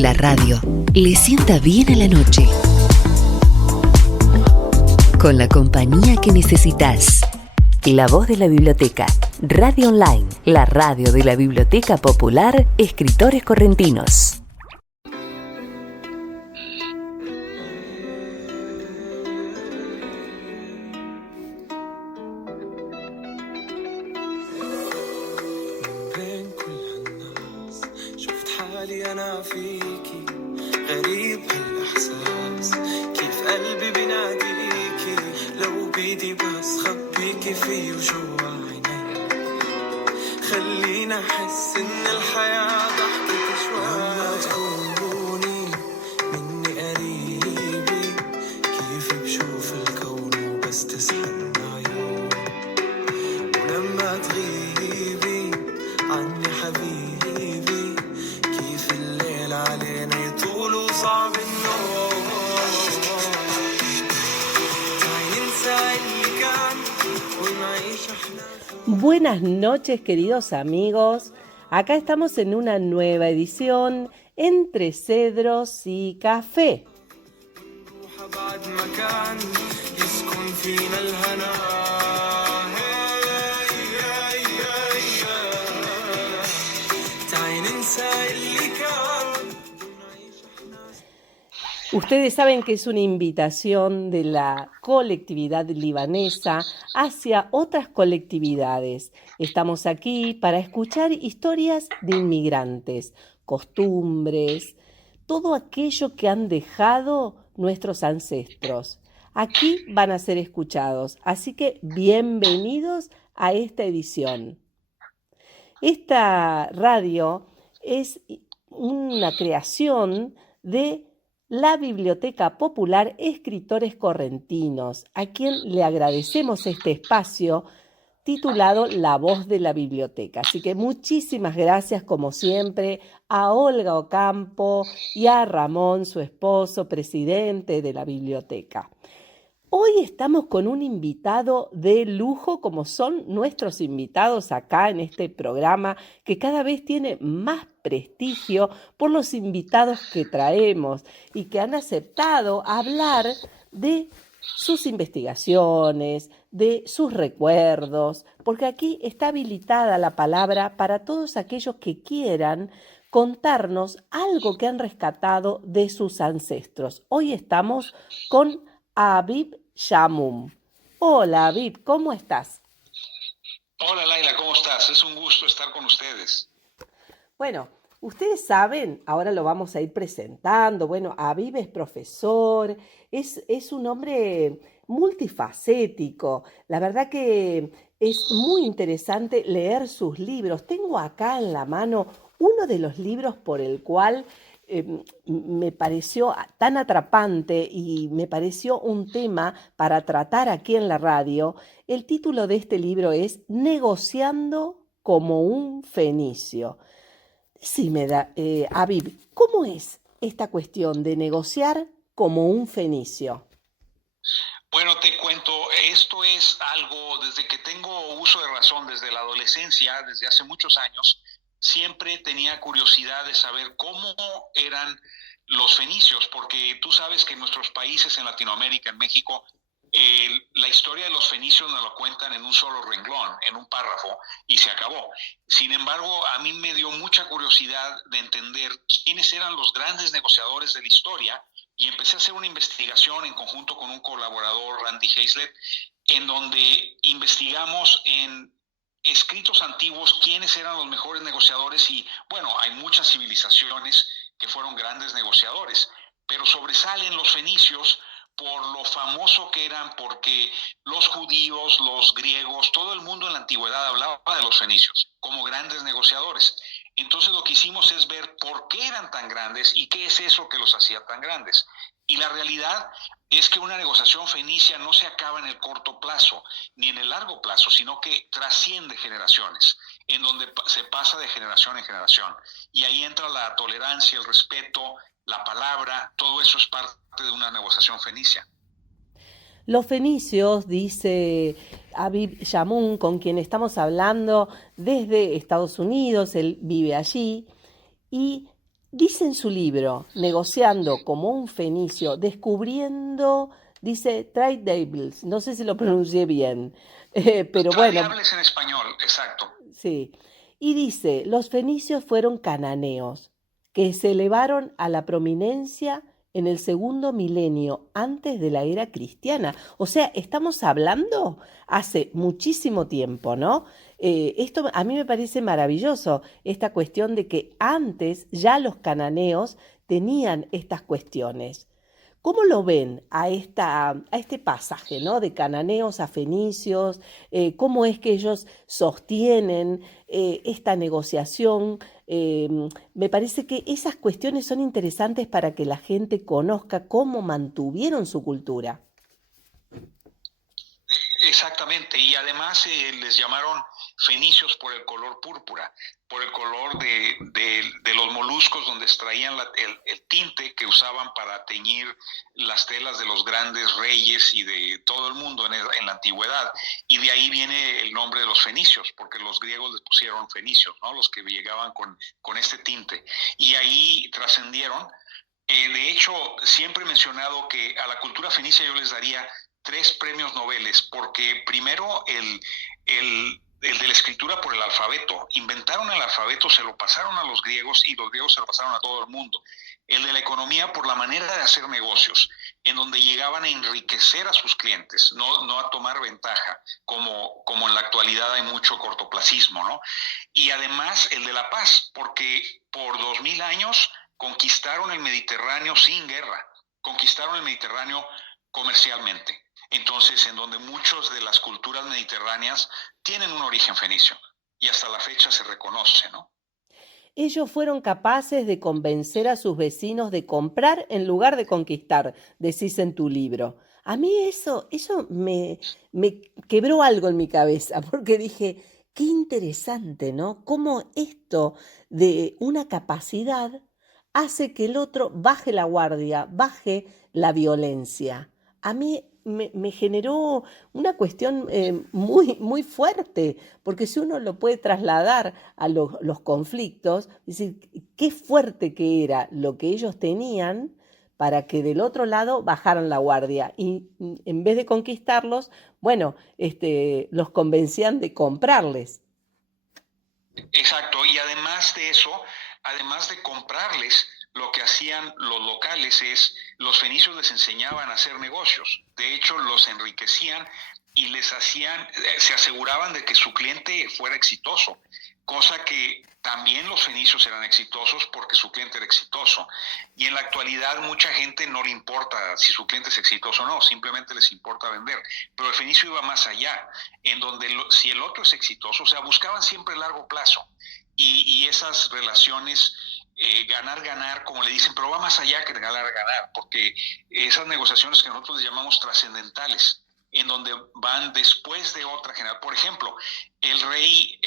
La radio le sienta bien a la noche. Con la compañía que necesitas. La voz de la biblioteca. Radio Online, la radio de la Biblioteca Popular Escritores Correntinos. Buenas noches, queridos amigos. Acá estamos en una nueva edición Entre Cedros y Café. Ustedes saben que es una invitación de la colectividad libanesa hacia otras colectividades. Estamos aquí para escuchar historias de inmigrantes, costumbres, todo aquello que han dejado nuestros ancestros. Aquí van a ser escuchados, así que bienvenidos a esta edición. Esta radio es una creación de la Biblioteca Popular Escritores Correntinos, a quien le agradecemos este espacio titulado La Voz de la Biblioteca. Así que muchísimas gracias, como siempre, a Olga Ocampo y a Ramón, su esposo, presidente de la biblioteca. Hoy estamos con un invitado de lujo, como son nuestros invitados acá en este programa, que cada vez tiene más prestigio por los invitados que traemos y que han aceptado hablar de sus investigaciones, de sus recuerdos, porque aquí está habilitada la palabra para todos aquellos que quieran contarnos algo que han rescatado de sus ancestros. Hoy estamos con Aviv Shamum. Hola, Aviv, ¿cómo estás? Hola, Laila, ¿cómo estás? Es un gusto estar con ustedes. Bueno, ustedes saben, ahora lo vamos a ir presentando. Bueno, Aviv es profesor, es un hombre multifacético. La verdad que es muy interesante leer sus libros. Tengo acá en la mano uno de los libros por el cual me pareció tan atrapante y me pareció un tema para tratar aquí en la radio. El título de este libro es Negociando como un fenicio. Sí, Aviv, ¿cómo es esta cuestión de negociar como un fenicio? Bueno, te cuento, esto es algo desde que tengo uso de razón, desde la adolescencia, desde hace muchos años. Siempre tenía curiosidad de saber cómo eran los fenicios, porque tú sabes que en nuestros países, en Latinoamérica, en México, la historia de los fenicios nos lo cuentan en un solo renglón, en un párrafo, y se acabó. Sin embargo, a mí me dio mucha curiosidad de entender quiénes eran los grandes negociadores de la historia, y empecé a hacer una investigación en conjunto con un colaborador, Randy Hazlett, en donde investigamos en escritos antiguos quiénes eran los mejores negociadores. Y bueno, hay muchas civilizaciones que fueron grandes negociadores, pero sobresalen los fenicios por lo famoso que eran, porque los judíos, los griegos, todo el mundo en la antigüedad hablaba de los fenicios como grandes negociadores. Entonces lo que hicimos es ver por qué eran tan grandes y qué es eso que los hacía tan grandes. Y la realidad es que una negociación fenicia no se acaba en el corto plazo ni en el largo plazo, sino que trasciende generaciones, en donde se pasa de generación en generación. Y ahí entra la tolerancia, el respeto, la palabra, todo eso es parte de una negociación fenicia. Los fenicios, dice Aviv Shamum, con quien estamos hablando desde Estados Unidos, él vive allí, y Dice en su libro, negociando como un fenicio, descubriendo, dice trade-tables, no sé si lo pronuncié bien, pero bueno, Tradiables en español, exacto. sí. Y dice, los fenicios fueron cananeos, que se elevaron a la prominencia en el segundo milenio antes de la era cristiana. O sea, estamos hablando hace muchísimo tiempo, ¿no? Esto a mí me parece maravilloso, esta cuestión de que antes ya los cananeos tenían estas cuestiones. ¿Cómo lo ven a este pasaje, ¿no? De cananeos a fenicios? ¿Cómo es que ellos sostienen esta negociación? Eh, Me parece que esas cuestiones son interesantes para que la gente conozca cómo mantuvieron su cultura. Exactamente, y además les llamaron fenicios por el color púrpura, por el color de los moluscos donde extraían el tinte que usaban para teñir las telas de los grandes reyes y de todo el mundo en la antigüedad. Y de ahí viene el nombre de los fenicios, porque los griegos les pusieron fenicios, ¿no? Los que llegaban con este tinte. Y ahí trascendieron. De hecho, siempre he mencionado que a la cultura fenicia yo les daría 3 premios Nobel, porque primero el de la escritura por el alfabeto. Inventaron el alfabeto, se lo pasaron a los griegos y los griegos se lo pasaron a todo el mundo. El de la economía por la manera de hacer negocios, en donde llegaban a enriquecer a sus clientes, no a tomar ventaja, como en la actualidad hay mucho cortoplacismo, ¿no? Y además el de la paz, porque por 2000 años conquistaron el Mediterráneo sin guerra, conquistaron el Mediterráneo comercialmente. Entonces, en donde muchas de las culturas mediterráneas tienen un origen fenicio y hasta la fecha se reconoce, ¿no? Ellos fueron capaces de convencer a sus vecinos de comprar en lugar de conquistar, decís en tu libro. A mí eso me quebró algo en mi cabeza, porque dije, qué interesante, ¿no? Cómo esto de una capacidad hace que el otro baje la guardia, baje la violencia. A mí me generó una cuestión muy fuerte, porque si uno lo puede trasladar a los conflictos, es decir, qué fuerte que era lo que ellos tenían para que del otro lado bajaran la guardia y en vez de conquistarlos, bueno, los convencían de comprarles. Exacto, y además de eso, además de comprarles, lo que hacían los locales es, los fenicios les enseñaban a hacer negocios. De hecho, los enriquecían y les hacían, se aseguraban de que su cliente fuera exitoso, cosa que también los fenicios eran exitosos porque su cliente era exitoso. Y en la actualidad mucha gente no le importa si su cliente es exitoso o no, simplemente les importa vender. Pero el fenicio iba más allá, en donde si el otro es exitoso, o sea, buscaban siempre largo plazo. Y esas relaciones ganar, como le dicen, pero va más allá que ganar, porque esas negociaciones que nosotros les llamamos trascendentales, en donde van después de otra generación. Por ejemplo, el rey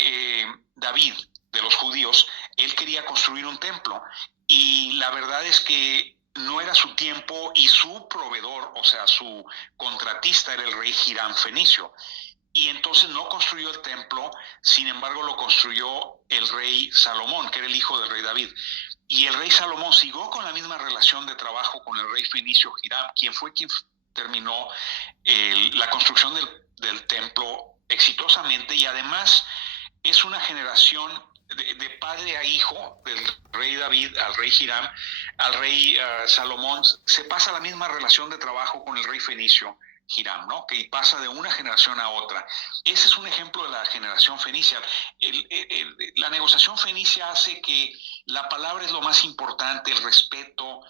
David de los judíos, él quería construir un templo y la verdad es que no era su tiempo y su proveedor, o sea, su contratista era el rey Hiram Fenicio. Y entonces no construyó el templo, sin embargo lo construyó el rey Salomón, que era el hijo del rey David. Y el rey Salomón siguió con la misma relación de trabajo con el rey fenicio Hiram, quien terminó la construcción del templo exitosamente, y además es una generación de padre a hijo, del rey David al rey Hiram, al rey Salomón, se pasa la misma relación de trabajo con el rey fenicio Hiram, ¿no? Que pasa de una generación a otra. Ese es un ejemplo de la generación fenicia. La negociación fenicia hace que la palabra es lo más importante, el respeto,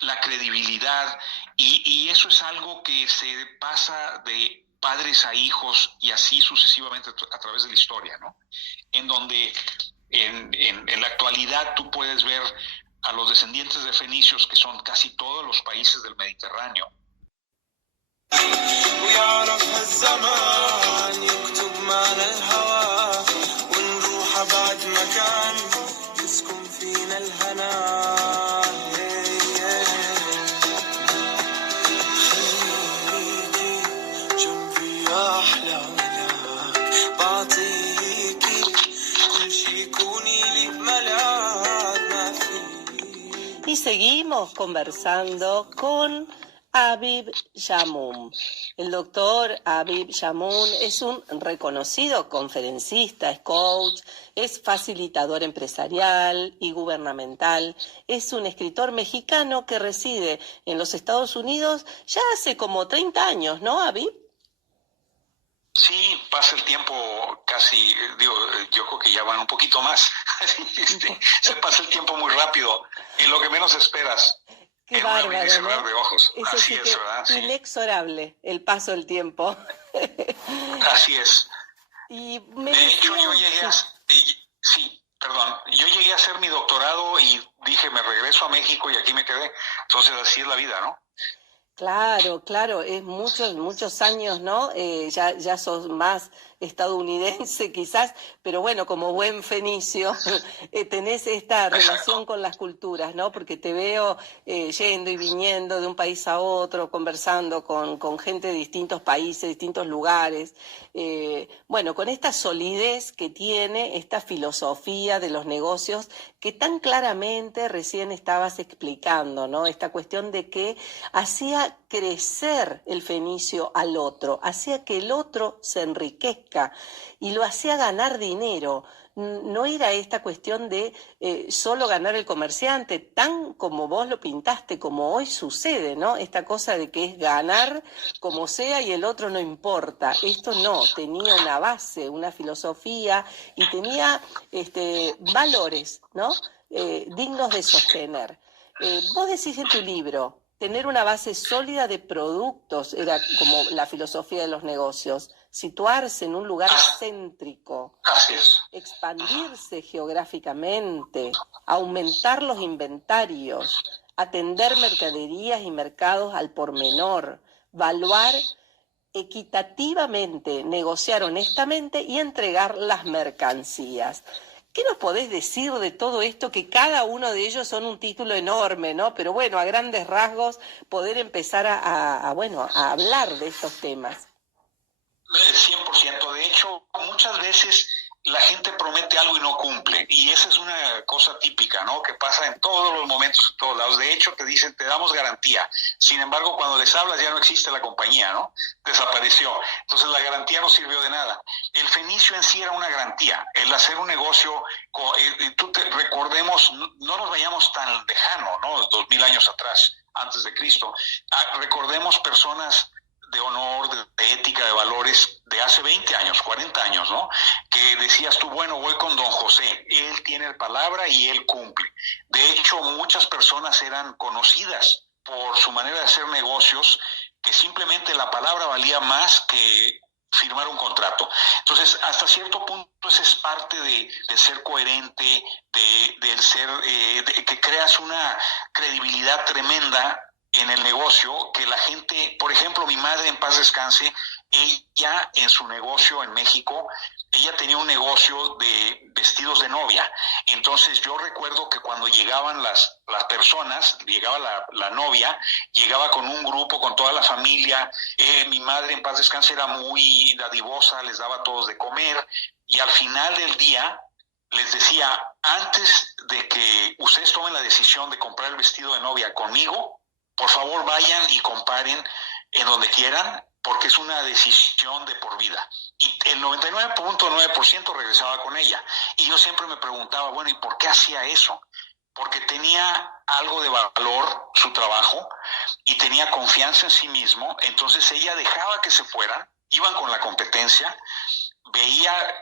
la credibilidad, y eso es algo que se pasa de padres a hijos y así sucesivamente a través de la historia, ¿no? En donde en la actualidad tú puedes ver a los descendientes de fenicios, que son casi todos los países del Mediterráneo. ويعرف هالزمان يكتب معنا الهوى ونروح بعد مكان يسكن فينا الهنا خليكي جنبي يا أحلى ملاك بعطيكي كل شي كوني لي ملاك Y seguimos conversando con Habib Yamoum. El doctor Habib Yamoum es un reconocido conferencista, es coach, es facilitador empresarial y gubernamental. Es un escritor mexicano que reside en los Estados Unidos ya hace como 30 años, ¿no, Habib? Sí, pasa el tiempo casi, yo creo que ya van un poquito más. Se pasa el tiempo muy rápido, en lo que menos esperas. Qué bárbaro, un cerrar de ojos. Eso Así sí es, que ¿verdad? Sí. Inexorable el paso del tiempo. Así es. Y de hecho, yo llegué yo llegué a hacer mi doctorado y dije, me regreso a México y aquí me quedé. Entonces, así es la vida, ¿no? Claro, es muchos años, ¿no? Ya sos más estadounidense quizás, pero bueno, como buen fenicio, tenés esta relación con las culturas, ¿no? Porque te veo yendo y viniendo de un país a otro, conversando con gente de distintos países, distintos lugares. Bueno, con esta solidez que tiene esta filosofía de los negocios que tan claramente recién estabas explicando, ¿no? Esta cuestión de que hacía crecer el fenicio al otro, hacía que el otro se enriquezca y lo hacía ganar dinero. No era esta cuestión de solo ganar el comerciante, tan como vos lo pintaste, como hoy sucede, ¿no? Esta cosa de que es ganar como sea y el otro no importa. Esto no, tenía una base, una filosofía y tenía valores, ¿no? Dignos de sostener. Vos decís en tu libro, tener una base sólida de productos era como la filosofía de los negocios, situarse en un lugar céntrico, expandirse geográficamente, aumentar los inventarios, atender mercaderías y mercados al por menor, valuar equitativamente, negociar honestamente y entregar las mercancías. ¿Qué nos podés decir de todo esto? Que cada uno de ellos son un título enorme, ¿no? Pero bueno, a grandes rasgos, poder empezar a hablar de estos temas. 100%. De hecho, muchas veces la gente promete algo y no cumple. Y esa es una cosa típica, ¿no? Que pasa en todos los momentos, en todos lados. De hecho, te dicen, te damos garantía. Sin embargo, cuando les hablas ya no existe la compañía, ¿no? Desapareció. Entonces, la garantía no sirvió de nada. El fenicio en sí era una garantía. El hacer un negocio, recordemos, no nos vayamos tan lejano, ¿no? 2000 años atrás, antes de Cristo. Recordemos personas de honor, de ética, de valores de hace 20 años, 40 años, ¿no? Que decías tú, bueno, voy con don José, él tiene palabra y él cumple. De hecho, muchas personas eran conocidas por su manera de hacer negocios, que simplemente la palabra valía más que firmar un contrato. Entonces, hasta cierto punto esa es parte de ser coherente, de ser, que creas una credibilidad tremenda en el negocio, que la gente, por ejemplo, mi madre en paz descanse, ella en su negocio en México, ella tenía un negocio de vestidos de novia. Entonces yo recuerdo que cuando llegaban las personas, llegaba la novia, llegaba con un grupo, con toda la familia. Mi madre en paz descanse era muy dadivosa, les daba a todos de comer, y al final del día les decía, antes de que ustedes tomen la decisión de comprar el vestido de novia conmigo, por favor vayan y comparen en donde quieran, porque es una decisión de por vida. Y el 99.9% regresaba con ella. Y yo siempre me preguntaba, bueno, ¿y por qué hacía eso? Porque tenía algo de valor su trabajo y tenía confianza en sí mismo. Entonces ella dejaba que se fueran, iban con la competencia, veía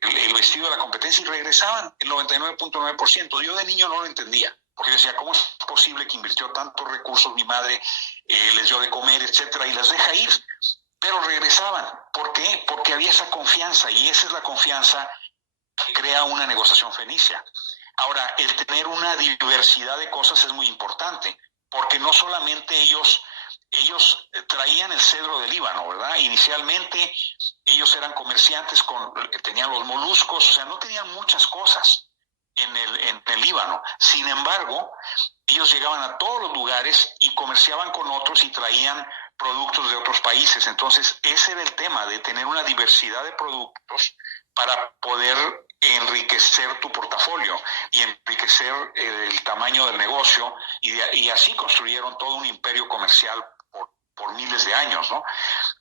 el vestido de la competencia y regresaban el 99.9%. Yo de niño no lo entendía. Porque decía, ¿cómo es posible que invirtió tantos recursos mi madre, les dio de comer, etcétera, y las deja ir? Pero regresaban. ¿Por qué? Porque había esa confianza, y esa es la confianza que crea una negociación fenicia. Ahora, el tener una diversidad de cosas es muy importante, porque no solamente ellos traían el cedro del Líbano, ¿verdad? Inicialmente ellos eran comerciantes, tenían los moluscos, o sea, no tenían muchas cosas en el Líbano. Sin embargo, ellos llegaban a todos los lugares y comerciaban con otros y traían productos de otros países. Entonces, ese era el tema, de tener una diversidad de productos para poder enriquecer tu portafolio y enriquecer el tamaño del negocio, y así construyeron todo un imperio comercial por miles de años, ¿no?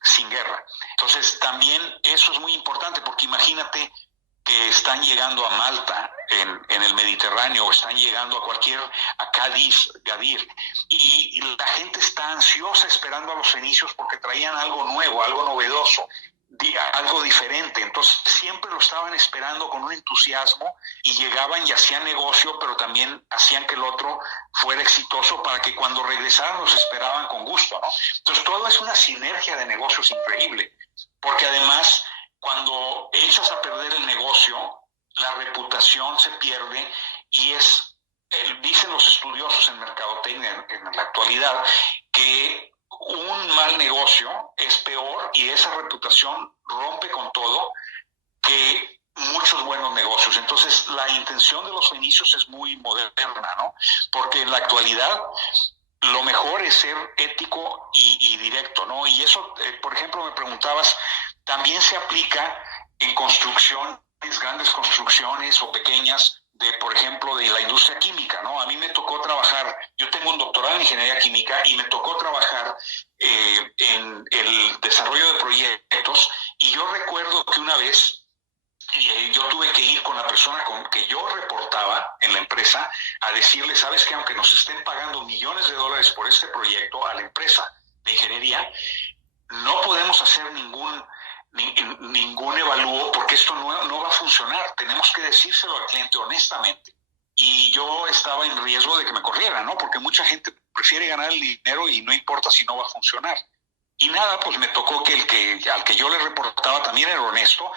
Sin guerra. Entonces, también eso es muy importante, porque imagínate que están llegando a Malta en el Mediterráneo, o están llegando a Cádiz, Gadir, y la gente está ansiosa esperando a los fenicios porque traían algo nuevo, algo novedoso, algo diferente. Entonces siempre lo estaban esperando con un entusiasmo, y llegaban y hacían negocio, pero también hacían que el otro fuera exitoso, para que cuando regresaran los esperaban con gusto, ¿no? Entonces todo es una sinergia de negocios increíble, porque además, cuando echas a perder el negocio, la reputación se pierde, y dicen los estudiosos en mercadotecnia en la actualidad, que un mal negocio es peor, y esa reputación rompe con todo, que muchos buenos negocios. Entonces, la intención de los fenicios es muy moderna, ¿no? Porque en la actualidad lo mejor es ser ético y directo, ¿no? Y eso, por ejemplo, me preguntabas, también se aplica en construcciones, grandes construcciones o pequeñas, por ejemplo, de la industria química, ¿no? A mí me tocó trabajar, yo tengo un doctorado en ingeniería química, y me tocó trabajar en el desarrollo de proyectos, y yo recuerdo que una vez yo tuve que ir con la persona con que yo reportaba en la empresa a decirle, sabes que aunque nos estén pagando millones de dólares por este proyecto a la empresa de ingeniería, no podemos hacer ningún evalúo, porque esto no va a funcionar. Tenemos que decírselo al cliente honestamente. Y yo estaba en riesgo de que me corrieran, ¿no? Porque mucha gente prefiere ganar el dinero y no importa si no va a funcionar. Y nada, pues me tocó que al que yo le reportaba también era honesto,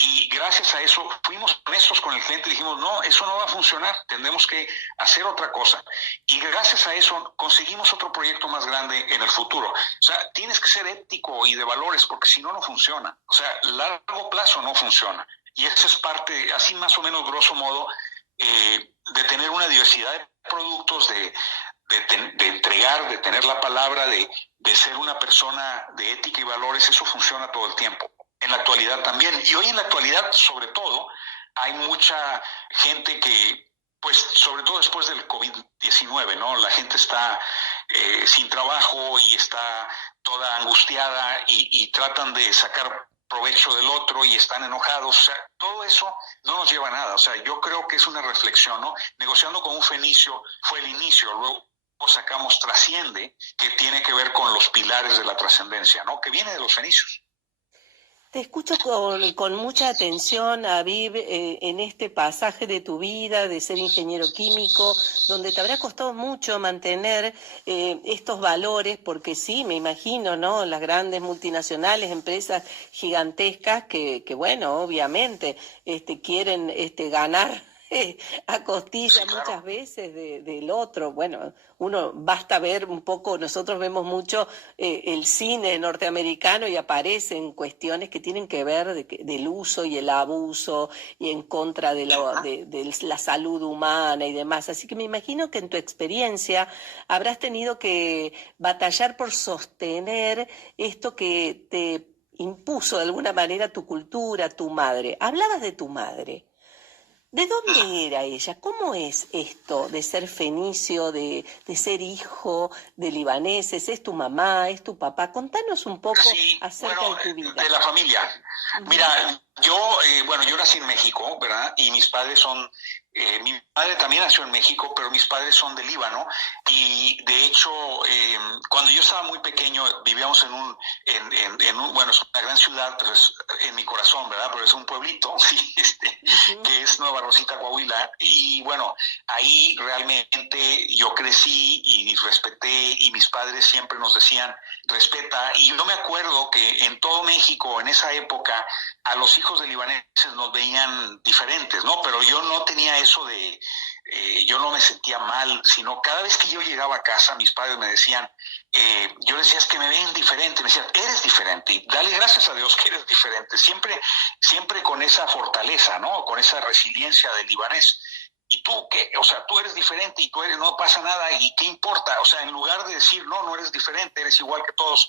y gracias a eso fuimos honestos con el cliente y dijimos, no, eso no va a funcionar, tendremos que hacer otra cosa. Y gracias a eso conseguimos otro proyecto más grande en el futuro. O sea, tienes que ser ético y de valores, porque si no, no funciona. O sea, a largo plazo no funciona. Y eso es parte, así más o menos grosso modo, de tener una diversidad de productos, de entregar, de tener la palabra, de ser una persona de ética y valores. Eso funciona todo el tiempo. En la actualidad también. Y hoy en la actualidad, sobre todo, hay mucha gente que, pues, sobre todo después del COVID-19, ¿no? La gente está sin trabajo y está toda angustiada, y tratan de sacar provecho del otro y están enojados. O sea, todo eso no nos lleva a nada. O sea, yo creo que es una reflexión, ¿no? Negociando con un fenicio fue el inicio, luego sacamos Trasciende, que tiene que ver con los pilares de la trascendencia, ¿no? Que viene de los fenicios. Te escucho con mucha atención, Aviv, en este pasaje de tu vida, de ser ingeniero químico, donde te habrá costado mucho mantener estos valores, porque sí, me imagino, ¿no? Las grandes multinacionales, empresas gigantescas que bueno, obviamente quieren ganar a costilla, sí, claro, muchas veces del otro. Bueno, basta ver un poco, nosotros vemos mucho el cine norteamericano, y aparecen cuestiones que tienen que ver del uso y el abuso, y en contra de la salud humana y demás. Así que me imagino que en tu experiencia habrás tenido que batallar por sostener esto que te impuso de alguna manera tu cultura, tu madre. Hablabas de tu madre. ¿De dónde era ella? ¿Cómo es esto de ser fenicio, de ser hijo de libaneses? ¿Es tu mamá? ¿Es tu papá? Contanos un poco acerca de tu vida. De la familia. Mira, yo nací en México, ¿verdad? Y mis padres son... mi madre también nació en México, pero mis padres son de Líbano. Y de hecho, cuando yo estaba muy pequeño, vivíamos es una gran ciudad, pero es en mi corazón, ¿verdad? Pero es un pueblito, que es Nueva Rosita, Coahuila. Y bueno, ahí realmente yo crecí y respeté, y mis padres siempre nos decían, respeta. Y yo me acuerdo que en todo México, en esa época, a los hijos de libaneses nos veían diferentes, ¿no? Pero yo no tenía eso de... yo no me sentía mal, sino cada vez que yo llegaba a casa, mis padres me decían, yo les decía, es que me ven diferente, me decían, eres diferente, y dale gracias a Dios que eres diferente, siempre con esa fortaleza, ¿no? Con esa resiliencia del libanés. ¿Y tú qué? O sea, tú eres diferente y no pasa nada, ¿y qué importa? O sea, en lugar de decir, no eres diferente, eres igual que todos,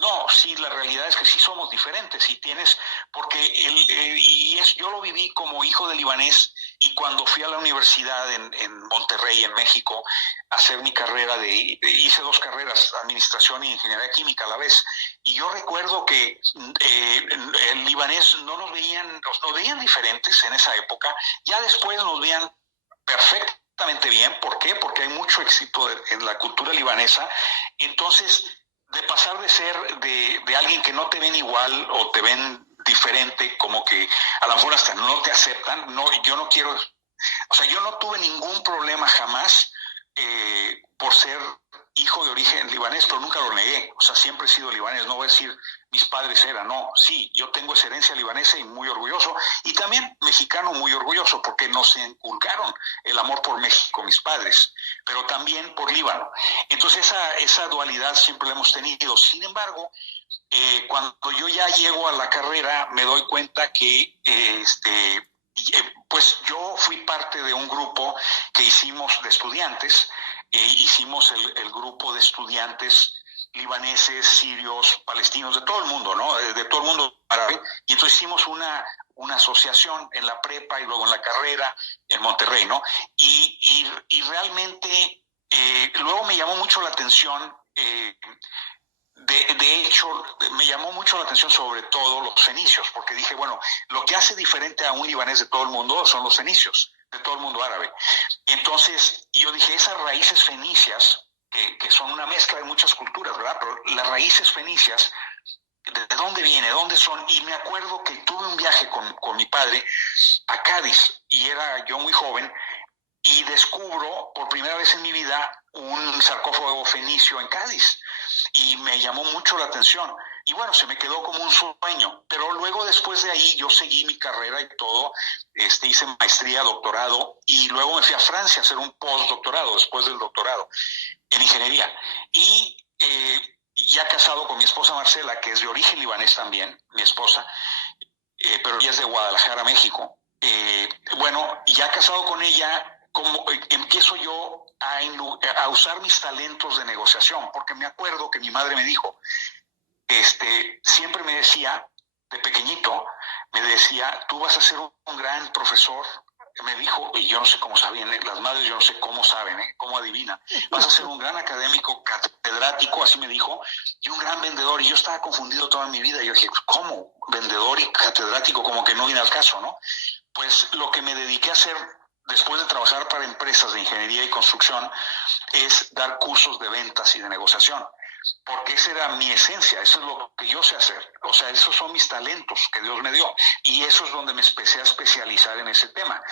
No, sí, la realidad es que sí somos diferentes y tienes, porque yo lo viví como hijo de libanés y cuando fui a la universidad en Monterrey, en México, a hacer mi carrera hice 2 carreras, administración e ingeniería química a la vez, y yo recuerdo que el libanés nos veían diferentes en esa época, ya después nos veían perfectamente bien. ¿Por qué? Porque hay mucho éxito en la cultura libanesa, entonces de pasar de ser de alguien que no te ven igual o te ven diferente, como que a lo mejor hasta no te aceptan. No, yo no quiero, o sea, yo no tuve ningún problema jamás por ser hijo de origen libanés, pero nunca lo negué. O sea, siempre he sido libanés. No voy a decir mis padres eran, no. Sí, yo tengo esa herencia libanesa y muy orgulloso. Y también mexicano muy orgulloso porque nos inculcaron el amor por México, mis padres, pero también por Líbano. Entonces esa dualidad siempre la hemos tenido. Sin embargo, cuando yo ya llego a la carrera, me doy cuenta que pues yo fui parte de un grupo que hicimos de estudiantes, hicimos el grupo de estudiantes libaneses, sirios, palestinos, de todo el mundo, ¿no? De todo el mundo árabe, y entonces hicimos una asociación en la prepa y luego en la carrera en Monterrey, ¿no? Y realmente luego me llamó mucho la atención. De hecho, me llamó mucho la atención sobre todo los fenicios, porque dije, bueno, lo que hace diferente a un libanés de todo el mundo son los fenicios, de todo el mundo árabe. Entonces, yo dije, esas raíces fenicias, que son una mezcla de muchas culturas, ¿verdad? Pero las raíces fenicias, ¿de dónde viene? ¿Dónde son? Y me acuerdo que tuve un viaje con mi padre a Cádiz, y era yo muy joven, y descubro por primera vez en mi vida un sarcófago fenicio en Cádiz y me llamó mucho la atención y bueno, se me quedó como un sueño, pero luego después de ahí yo seguí mi carrera y todo, hice maestría, doctorado y luego me fui a Francia a hacer un postdoctorado después del doctorado en ingeniería y ya casado con mi esposa Marcela, que es de origen libanés también, mi esposa, pero ella es de Guadalajara, México. Bueno, ya casado con ella, como empiezo yo a usar mis talentos de negociación, porque me acuerdo que mi madre me dijo, siempre me decía, de pequeñito, me decía, tú vas a ser un gran profesor, me dijo, y yo no sé cómo sabían, las madres yo no sé cómo saben, cómo adivinan, vas a ser un gran académico, catedrático, así me dijo, y un gran vendedor, y yo estaba confundido toda mi vida, y yo dije, ¿cómo? Vendedor y catedrático, como que no viene al caso, ¿no? Pues lo que me dediqué a hacer después de trabajar para empresas de ingeniería y construcción, es dar cursos de ventas y de negociación, porque esa era mi esencia, eso es lo que yo sé hacer, o sea, esos son mis talentos que Dios me dio, y eso es donde me empecé a especializar en ese tema.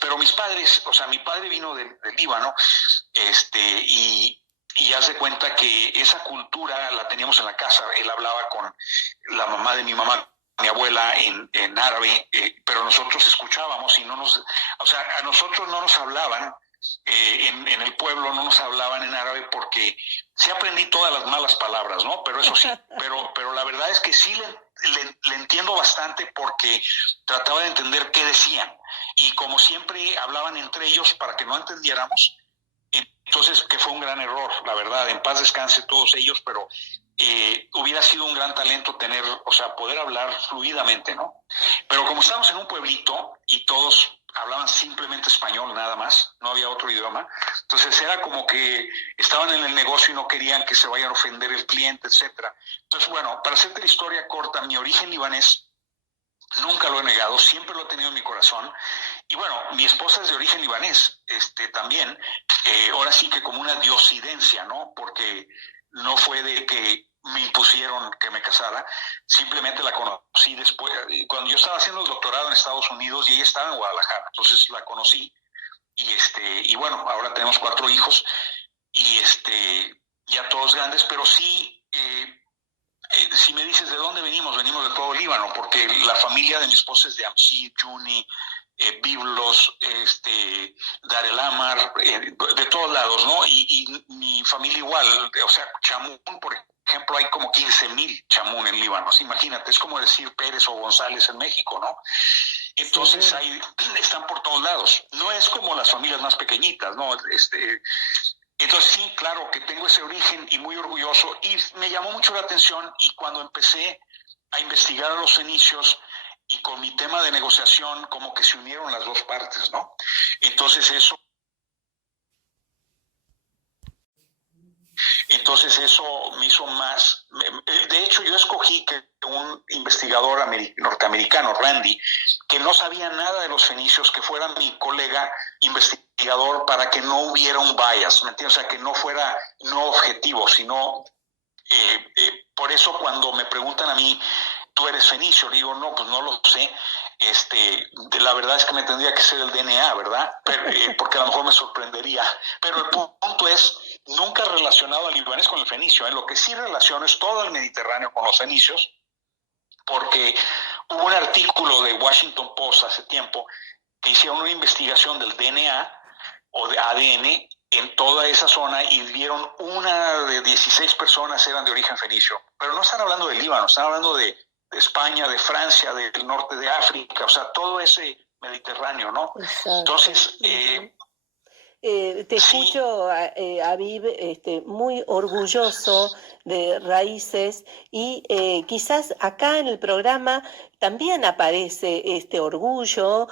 Pero mis padres, o sea, mi padre vino del Líbano, y haz de cuenta que esa cultura la teníamos en la casa, él hablaba con la mamá de mi mamá, mi abuela en árabe, pero nosotros escuchábamos y o sea, a nosotros no nos hablaban, en el pueblo no nos hablaban en árabe porque sí aprendí todas las malas palabras, ¿no? Pero eso sí, pero la verdad es que sí le entiendo bastante porque trataba de entender qué decían y como siempre hablaban entre ellos para que no entendiéramos, entonces que fue un gran error, la verdad, en paz descanse todos ellos, pero hubiera sido un gran talento tener, o sea, poder hablar fluidamente, ¿no? Pero como estamos en un pueblito y todos hablaban simplemente español nada más, no había otro idioma, entonces era como que estaban en el negocio y no querían que se vayan a ofender el cliente, etcétera. Entonces, bueno, para hacerte la historia corta, mi origen libanés nunca lo he negado, siempre lo he tenido en mi corazón. Y bueno, mi esposa es de origen libanés, también, ahora sí que como una diosidencia, ¿no? Porque no fue de que me impusieron que me casara, simplemente la conocí después, cuando yo estaba haciendo el doctorado en Estados Unidos y ella estaba en Guadalajara, entonces la conocí y bueno, ahora tenemos 4 hijos y ya todos grandes, pero sí, si me dices de dónde venimos de todo Líbano, porque la familia de mi esposa es de Amsi, Juni, Biblos, Dar el Amar, de todos lados, ¿no? Y mi familia igual, o sea, Chamún, por ejemplo, hay como 15,000 Chamún en Líbano, imagínate, es como decir Pérez o González en México, ¿no? Entonces están por todos lados. No es como las familias más pequeñitas, ¿no? Entonces Entonces sí, claro que tengo ese origen y muy orgulloso, y me llamó mucho la atención, y cuando empecé a investigar a los fenicios y con mi tema de negociación, como que se unieron las dos partes, ¿no? Entonces eso me hizo más. De hecho, yo escogí que un investigador norteamericano, Randy, que no sabía nada de los fenicios, que fuera mi colega investigador, para que no hubiera un bias, ¿me entiendes? O sea, que no fuera no objetivo, sino por eso cuando me preguntan a mí, ¿tú eres fenicio? Digo, no, pues no lo sé. La verdad es que me tendría que ser el DNA, ¿verdad? Pero, porque a lo mejor me sorprendería. Pero el punto es, nunca he relacionado al libanés con el fenicio. Lo que sí relaciono es todo el Mediterráneo con los fenicios, porque hubo un artículo de Washington Post hace tiempo que hicieron una investigación del DNA o de ADN en toda esa zona, y vieron una de 16 personas eran de origen fenicio. Pero no están hablando del Líbano, están hablando de España, de Francia, del norte de África, o sea, todo ese Mediterráneo, ¿no? Exacto. Entonces, te escucho, Aviv, muy orgulloso de raíces, y quizás acá en el programa también aparece este orgullo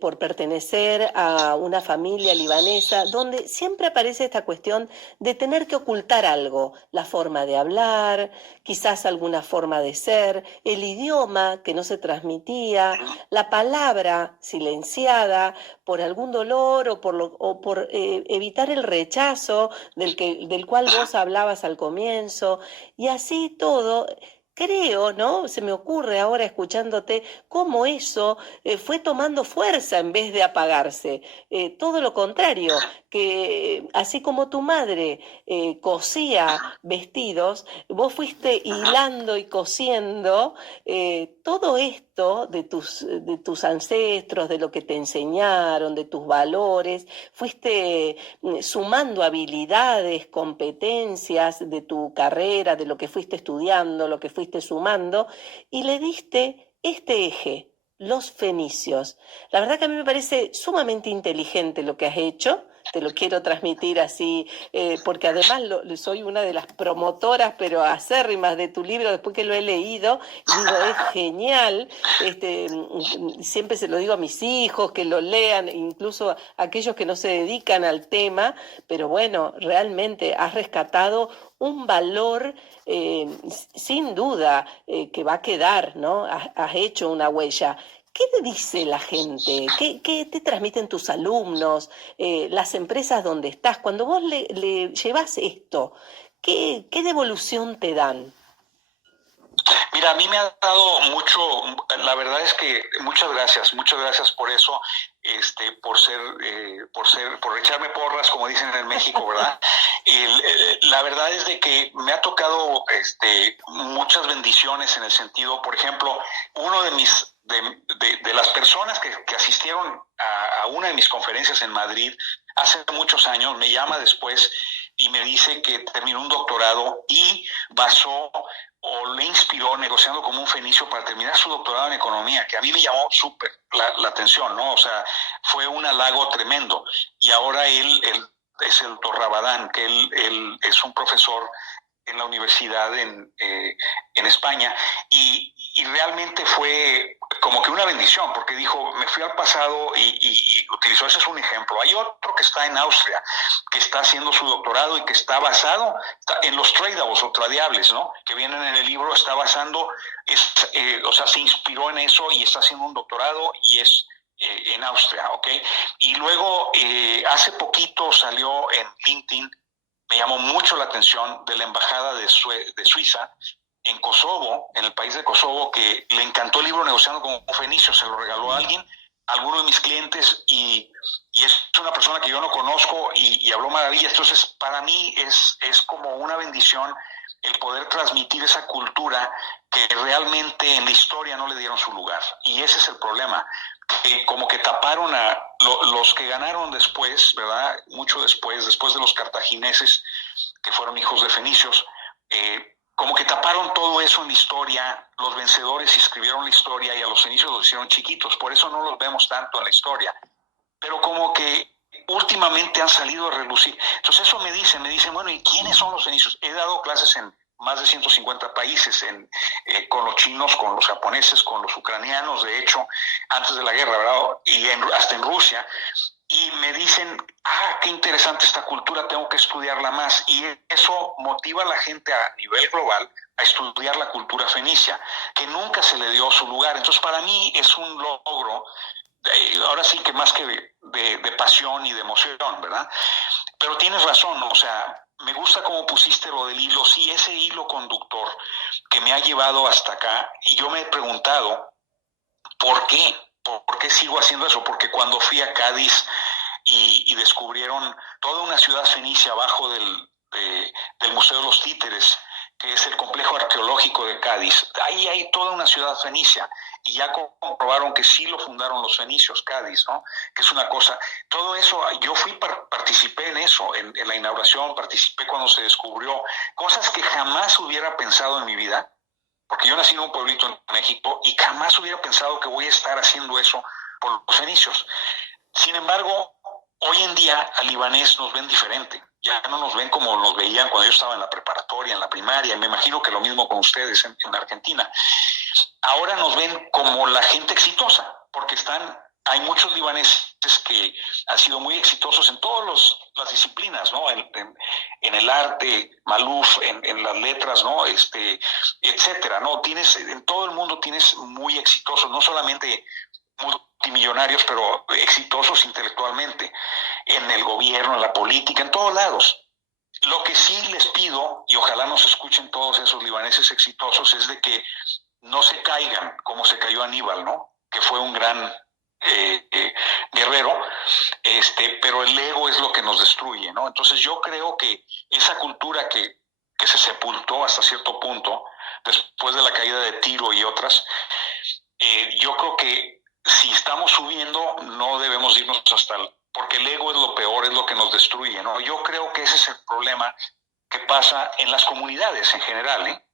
por pertenecer a una familia libanesa, donde siempre aparece esta cuestión de tener que ocultar algo, la forma de hablar, quizás alguna forma de ser, el idioma que no se transmitía, la palabra silenciada por algún dolor o por evitar el rechazo del cual vos hablabas al comienzo, y así todo. Creo, ¿no? Se me ocurre ahora escuchándote cómo eso fue tomando fuerza en vez de apagarse. Todo lo contrario, que así como tu madre cosía vestidos, vos fuiste hilando y cosiendo todo esto de tus ancestros, de lo que te enseñaron, de tus valores, fuiste sumando habilidades, competencias de tu carrera, de lo que fuiste estudiando, lo que fuiste sumando, y le diste este eje, los fenicios. La verdad que a mí me parece sumamente inteligente lo que has hecho. Te lo quiero transmitir así, porque además soy una de las promotoras, pero acérrimas, de tu libro, después que lo he leído, y digo, es genial. Siempre se lo digo a mis hijos, que lo lean, incluso a aquellos que no se dedican al tema, pero bueno, realmente has rescatado un valor sin duda que va a quedar, ¿no? Has hecho una huella. ¿Qué te dice la gente? ¿Qué te transmiten tus alumnos, las empresas donde estás? Cuando vos le llevas esto, ¿qué devolución te dan? Mira, a mí me ha dado mucho, la verdad es que muchas gracias por eso, por echarme porras, como dicen en México, ¿verdad? La verdad es de que me ha tocado muchas bendiciones, en el sentido, por ejemplo, uno de las personas que asistieron a una de mis conferencias en Madrid hace muchos años, me llama después y me dice que terminó un doctorado y basó o le inspiró negociando como un fenicio para terminar su doctorado en economía, que a mí me llamó súper la atención, ¿no? O sea, fue un halago tremendo. Y ahora él es el doctor Rabadán, que él es un profesor en la universidad en España, y realmente fue como que una bendición, porque dijo, me fui al pasado y utilizó, ese es un ejemplo. Hay otro que está en Austria, que está haciendo su doctorado y que está basado en los tradables o tradeables, ¿no? Que vienen en el libro, está basando, o sea, se inspiró en eso y está haciendo un doctorado y es en Austria, ¿ok? Y luego, hace poquito salió en LinkedIn, me llamó mucho la atención, de la embajada de Suiza en Kosovo, en el país de Kosovo, que le encantó el libro Negociando con un Fenicio, se lo regaló a alguno de mis clientes, y es una persona que yo no conozco y habló maravillas. Entonces, para mí es como una bendición el poder transmitir esa cultura que realmente en la historia no le dieron su lugar. Y ese es el problema, que como que taparon a los que ganaron después, ¿verdad? Mucho después de los cartagineses, que fueron hijos de fenicios, como que taparon todo eso en la historia. Los vencedores escribieron la historia y a los fenicios los hicieron chiquitos, por eso no los vemos tanto en la historia. Pero como que últimamente han salido a relucir. Entonces eso me dicen, bueno, ¿y quiénes son los fenicios? He dado clases en más de 150 países, con los chinos, con los japoneses, con los ucranianos, de hecho, antes de la guerra, ¿verdad? Y hasta en Rusia. Y me dicen, qué interesante esta cultura, tengo que estudiarla más. Y eso motiva a la gente a nivel global a estudiar la cultura fenicia, que nunca se le dio su lugar. Entonces, para mí es un logro, ahora sí que más que de pasión y de emoción, ¿verdad? Pero tienes razón, o sea, me gusta cómo pusiste lo del hilo, sí, ese hilo conductor que me ha llevado hasta acá. Y yo me he preguntado, ¿por qué? ¿Por qué sigo haciendo eso? Porque cuando fui a Cádiz y descubrieron toda una ciudad fenicia abajo del Museo de los Títeres, que es el complejo arqueológico de Cádiz, ahí hay toda una ciudad fenicia, y ya comprobaron que sí lo fundaron los fenicios, Cádiz, ¿no? Que es una cosa, todo eso, yo participé en eso, en la inauguración, participé cuando se descubrió, cosas que jamás hubiera pensado en mi vida, porque yo nací en un pueblito en México y jamás hubiera pensado que voy a estar haciendo eso por los fenicios. Sin embargo, hoy en día al libanés nos ven diferente. Ya no nos ven como nos veían cuando yo estaba en la preparatoria, en la primaria. Me imagino que lo mismo con ustedes en Argentina. Ahora nos ven como la gente exitosa, porque hay muchos libaneses que han sido muy exitosos en todas las disciplinas, ¿no? En el arte, Maluf, en las letras, ¿no? Etcétera, ¿no? En todo el mundo tienes muy exitosos, no solamente multimillonarios, pero exitosos intelectualmente, en el gobierno, en la política, en todos lados. Lo que sí les pido, y ojalá nos escuchen todos esos libaneses exitosos, es de que no se caigan como se cayó Aníbal, ¿no? Que fue un gran guerrero, pero el ego es lo que nos destruye, ¿no? Entonces yo creo que esa cultura que se sepultó hasta cierto punto, después de la caída de Tiro y otras, yo creo que si estamos subiendo, no debemos irnos porque el ego es lo peor, es lo que nos destruye, ¿no? Yo creo que ese es el problema que pasa en las comunidades en general,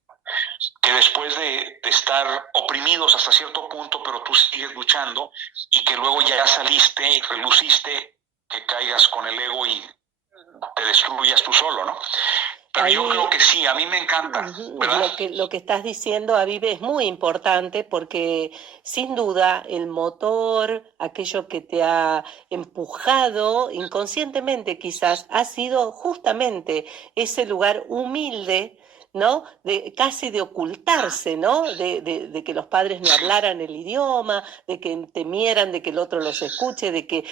que después de estar oprimidos hasta cierto punto, pero tú sigues luchando, y que luego ya saliste y reluciste, que caigas con el ego y te destruyas tú solo, ¿no? Pero yo creo que sí, a mí me encanta, ¿verdad? Lo que estás diciendo, Aviv, es muy importante porque sin duda el motor, aquello que te ha empujado inconscientemente quizás, ha sido justamente ese lugar humilde, ¿no? Casi de ocultarse, ¿no? De que los padres no hablaran el idioma, de que temieran de que el otro los escuche, de que,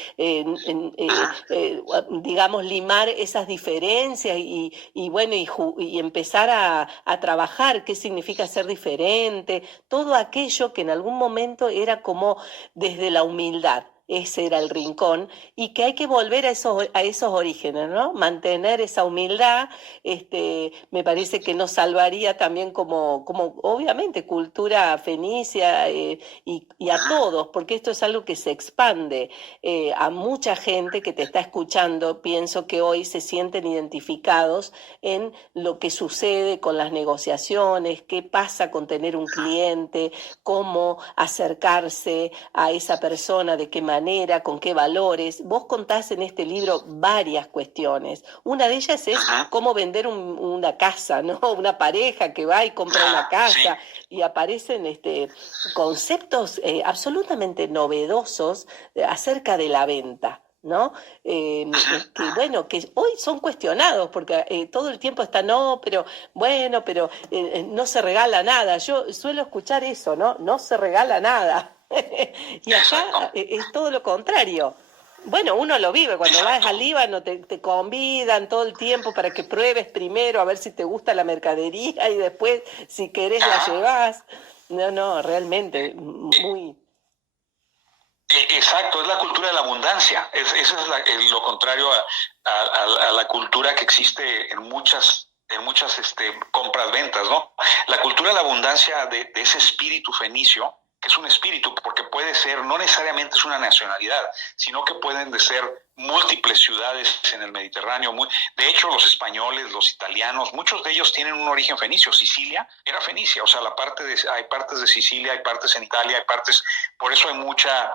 digamos, limar esas diferencias y bueno, y empezar a trabajar qué significa ser diferente, todo aquello que en algún momento era como desde la humildad. Ese era el rincón, y que hay que volver a esos orígenes, ¿no? Mantener esa humildad, me parece que nos salvaría también como obviamente cultura fenicia, y a todos, porque esto es algo que se expande a mucha gente que te está escuchando. Pienso que hoy se sienten identificados en lo que sucede con las negociaciones, qué pasa con tener un cliente, cómo acercarse a esa persona, de qué manera, con qué valores. Vos contás en este libro varias cuestiones. Una de ellas es cómo vender una casa, ¿no? Una pareja que va y compra una casa, y aparecen conceptos absolutamente novedosos acerca de la venta, ¿no? Que bueno, que hoy son cuestionados porque todo el tiempo está no se regala nada. Yo suelo escuchar eso, no se regala nada. Y acá es todo lo contrario. Bueno, uno lo vive, cuando vas al Líbano te convidan todo el tiempo para que pruebes primero a ver si te gusta la mercadería, y después si querés la llevas. No, realmente muy... Exacto, es la cultura de la abundancia. Eso es lo contrario a la cultura que existe en muchas compras-ventas, ¿no? La cultura de la abundancia, de ese espíritu fenicio, que es un espíritu, porque puede ser, no necesariamente es una nacionalidad, sino que pueden ser múltiples ciudades en el Mediterráneo. De hecho, los españoles, los italianos, muchos de ellos tienen un origen fenicio. Sicilia era fenicia, o sea, hay partes de Sicilia, hay partes en Italia, hay partes, por eso hay mucha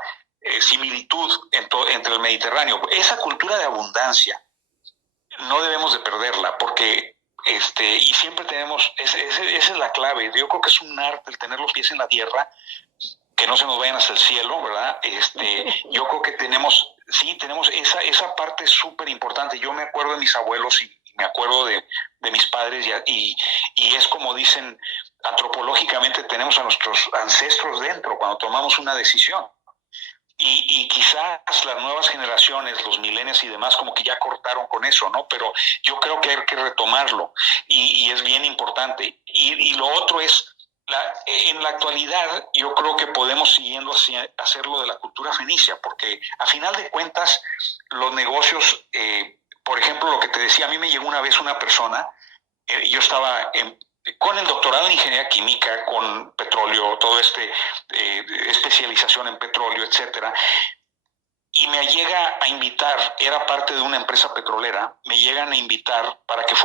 similitud entre el Mediterráneo. Esa cultura de abundancia no debemos de perderla, porque y siempre tenemos, esa es la clave. Yo creo que es un arte el tener los pies en la tierra, que no se nos vayan hasta el cielo, ¿verdad? Yo creo que tenemos esa parte súper importante. Yo me acuerdo de mis abuelos y me acuerdo de mis padres y es como dicen, antropológicamente tenemos a nuestros ancestros dentro cuando tomamos una decisión. Y quizás las nuevas generaciones, los millennials y demás, como que ya cortaron con eso, ¿no? Pero yo creo que hay que retomarlo y es bien importante. Y lo otro es, en la actualidad, yo creo que podemos siguiendo hacerlo de la cultura fenicia, porque a final de cuentas, los negocios, por ejemplo, lo que te decía, a mí me llegó una vez una persona, yo estaba con el doctorado en ingeniería química, con petróleo, todo especialización en petróleo, etcétera, y me llega a invitar, era parte de una empresa petrolera, me llegan a invitar para que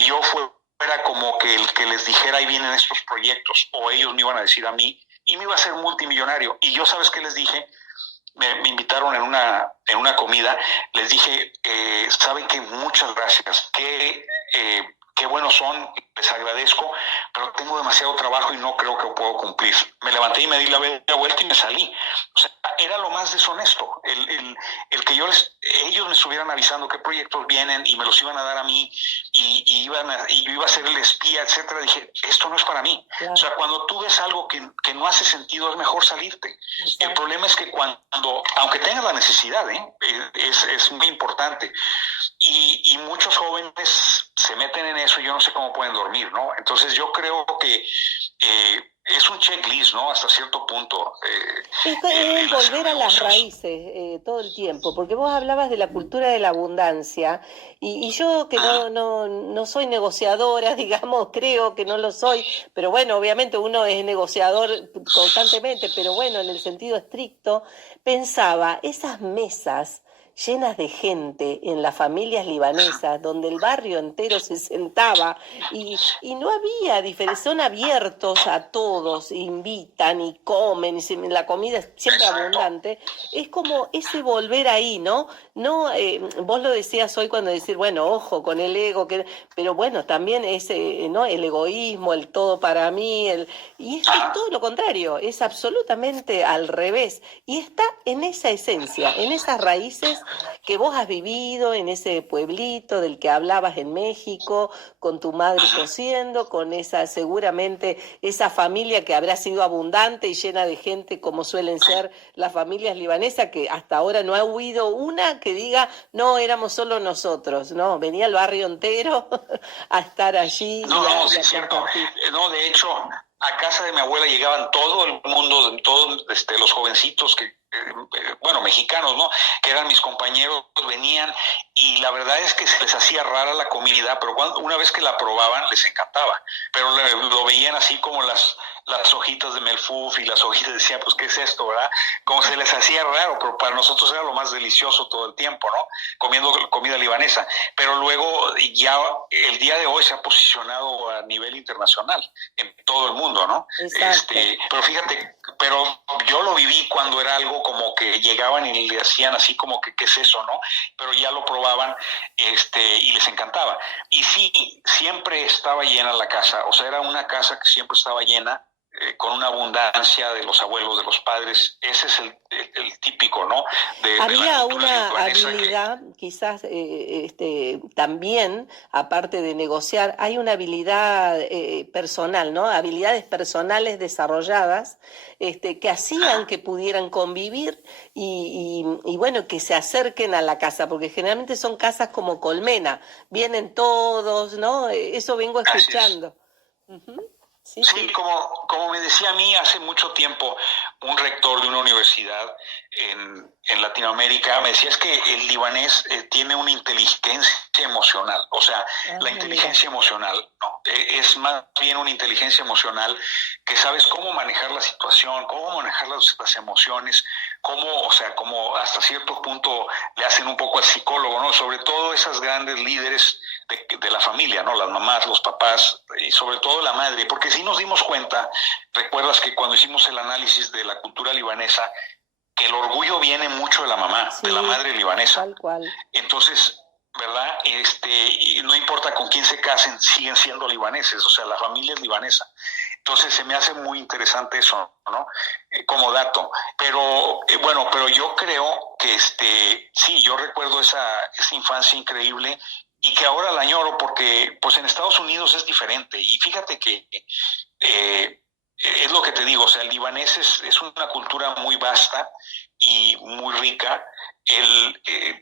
yo fuera como que el que les dijera, ahí vienen estos proyectos, o ellos me iban a decir a mí, y me iba a ser multimillonario. Y yo, ¿sabes qué les dije? Me invitaron en una comida, les dije, ¿saben qué? Muchas gracias, qué buenos son, les agradezco, pero tengo demasiado trabajo y no creo que puedo cumplir. Me levanté y me di la vuelta y me salí. O sea, era lo más deshonesto, el que ellos me estuvieran avisando qué proyectos vienen y me los iban a dar a mí y yo iba a ser el espía, etcétera. Dije, esto no es para mí. Claro. O sea, cuando tú ves algo que no hace sentido, es mejor salirte. Exacto. El problema es que aunque tengas la necesidad, es muy importante. Y muchos jóvenes se meten en eso y yo no sé cómo pueden dormir, ¿no? Entonces yo creo que es un checklist, ¿no? Hasta cierto punto. Es volver a las raíces todo el tiempo, porque vos hablabas de la cultura de la abundancia y yo que no soy negociadora, digamos, creo que no lo soy, pero bueno, obviamente uno es negociador constantemente, pero bueno, en el sentido estricto, pensaba, esas mesas llenas de gente en las familias libanesas, donde el barrio entero se sentaba y no había diferencia, son abiertos a todos, invitan y comen, y la comida es siempre abundante, es como ese volver ahí, ¿no? No, vos lo decías hoy cuando decís, bueno, ojo con el ego, pero bueno, también ese, ¿no? El egoísmo, el todo para mí, y esto es todo lo contrario, es absolutamente al revés, y está en esa esencia, en esas raíces que vos has vivido en ese pueblito del que hablabas en México, con tu madre cosiendo, con seguramente esa familia que habrá sido abundante y llena de gente como suelen ser las familias libanesas, que hasta ahora no ha habido una que diga, no, éramos solo nosotros, no, venía el barrio entero a estar allí. No, sí es cierto. No, de hecho, a casa de mi abuela llegaban todo el mundo, todos los jovencitos mexicanos, ¿no? Que eran mis compañeros, venían y la verdad es que se les hacía rara la comida, pero una vez que la probaban les encantaba, pero lo veían así como las hojitas de melfuf y las hojitas, decían, pues, ¿qué es esto, verdad? Como se les hacía raro, pero para nosotros era lo más delicioso todo el tiempo, ¿no? Comiendo comida libanesa. Pero luego ya el día de hoy se ha posicionado a nivel internacional en todo el mundo, ¿no? Pero fíjate, pero yo lo viví cuando era algo como que llegaban y le hacían así como que, ¿qué es eso, no? Pero ya lo probaban y les encantaba. Y sí, siempre estaba llena la casa, o sea, era una casa que siempre estaba llena, con una abundancia de los abuelos, de los padres. Ese es el típico, ¿no? Había una habilidad, quizás también, aparte de negociar, hay una habilidad personal, ¿no? Habilidades personales desarrolladas que hacían que pudieran convivir y bueno, que se acerquen a la casa, porque generalmente son casas como colmena, vienen todos, ¿no? Eso vengo escuchando. Sí, como me decía a mí hace mucho tiempo un rector de una universidad en Latinoamérica, me decía, es que el libanés tiene una inteligencia emocional, o sea, la inteligencia emocional, no, es más bien una inteligencia emocional que sabes cómo manejar la situación, cómo manejar las emociones, como hasta cierto punto le hacen un poco al psicólogo, ¿no? Sobre todo esas grandes líderes de la familia, ¿no? Las mamás, los papás y sobre todo la madre, porque si nos dimos cuenta, recuerdas que cuando hicimos el análisis de la cultura libanesa, que el orgullo viene mucho de la mamá, de la madre libanesa. Tal cual. Entonces, ¿verdad? Y no importa con quién se casen, siguen siendo libaneses, o sea, la familia es libanesa. Entonces se me hace muy interesante eso, ¿no? Como dato. Pero bueno, pero yo creo que sí, yo recuerdo esa infancia increíble y que ahora la añoro porque pues en Estados Unidos es diferente. Y fíjate que es lo que te digo, o sea, el libanés es una cultura muy vasta y muy rica,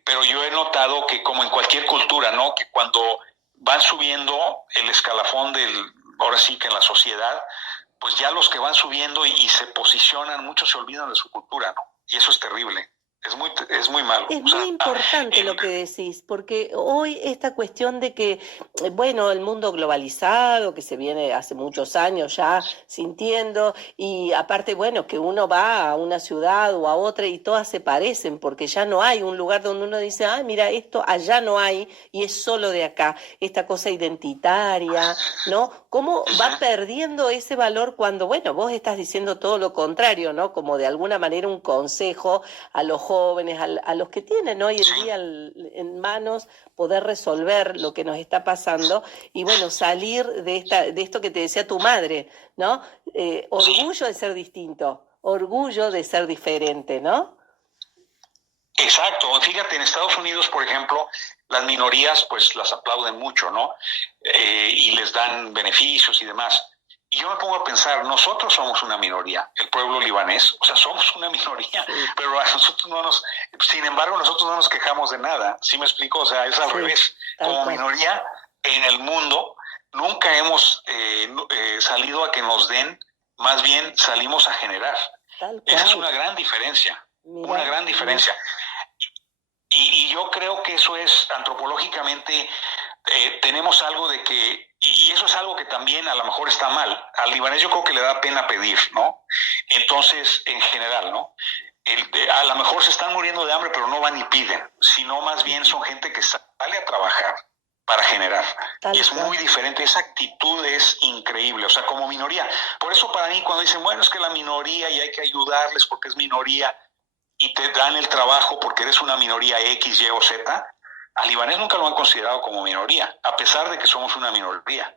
pero yo he notado que como en cualquier cultura, ¿no? Que cuando van subiendo el escalafón ahora sí que en la sociedad, pues ya los que van subiendo y se posicionan, muchos se olvidan de su cultura, ¿no? Y eso es terrible. Es muy malo. Es muy importante lo que decís, porque hoy esta cuestión de que, bueno, el mundo globalizado, que se viene hace muchos años ya sintiendo, y aparte, bueno, que uno va a una ciudad o a otra y todas se parecen, porque ya no hay un lugar donde uno dice, ah, mira, esto allá no hay y es solo de acá, esta cosa identitaria, ¿no? ¿Cómo va perdiendo ese valor cuando, bueno, vos estás diciendo todo lo contrario, ¿no? Como de alguna manera un consejo a los jóvenes, a los que tienen hoy en día en manos poder resolver lo que nos está pasando y bueno, salir de esto que te decía tu madre, ¿no? Orgullo de ser distinto, orgullo de ser diferente, ¿no? Exacto, fíjate, en Estados Unidos, por ejemplo, las minorías pues las aplauden mucho, ¿no? Y les dan beneficios y demás. Y yo me pongo a pensar, nosotros somos una minoría, el pueblo libanés, o sea, somos una minoría, pero a nosotros sin embargo, nosotros no nos quejamos de nada, ¿sí me explico? O sea, es al revés. Como minoría en el mundo, nunca hemos salido a que nos den, más bien salimos a generar. Esa es una gran diferencia, una gran diferencia. Y yo creo que eso es antropológicamente, tenemos algo de que, y eso es algo que también a lo mejor está mal. Al libanés yo creo que le da pena pedir, ¿no? Entonces, en general, ¿no? A lo mejor se están muriendo de hambre, pero no van y piden, sino más bien son gente que sale a trabajar para generar. Y es muy diferente, esa actitud es increíble, o sea, como minoría. Por eso para mí cuando dicen, bueno, es que la minoría y hay que ayudarles porque es minoría, y te dan el trabajo porque eres una minoría X, Y o Z, al libanés nunca lo han considerado como minoría, a pesar de que somos una minoría.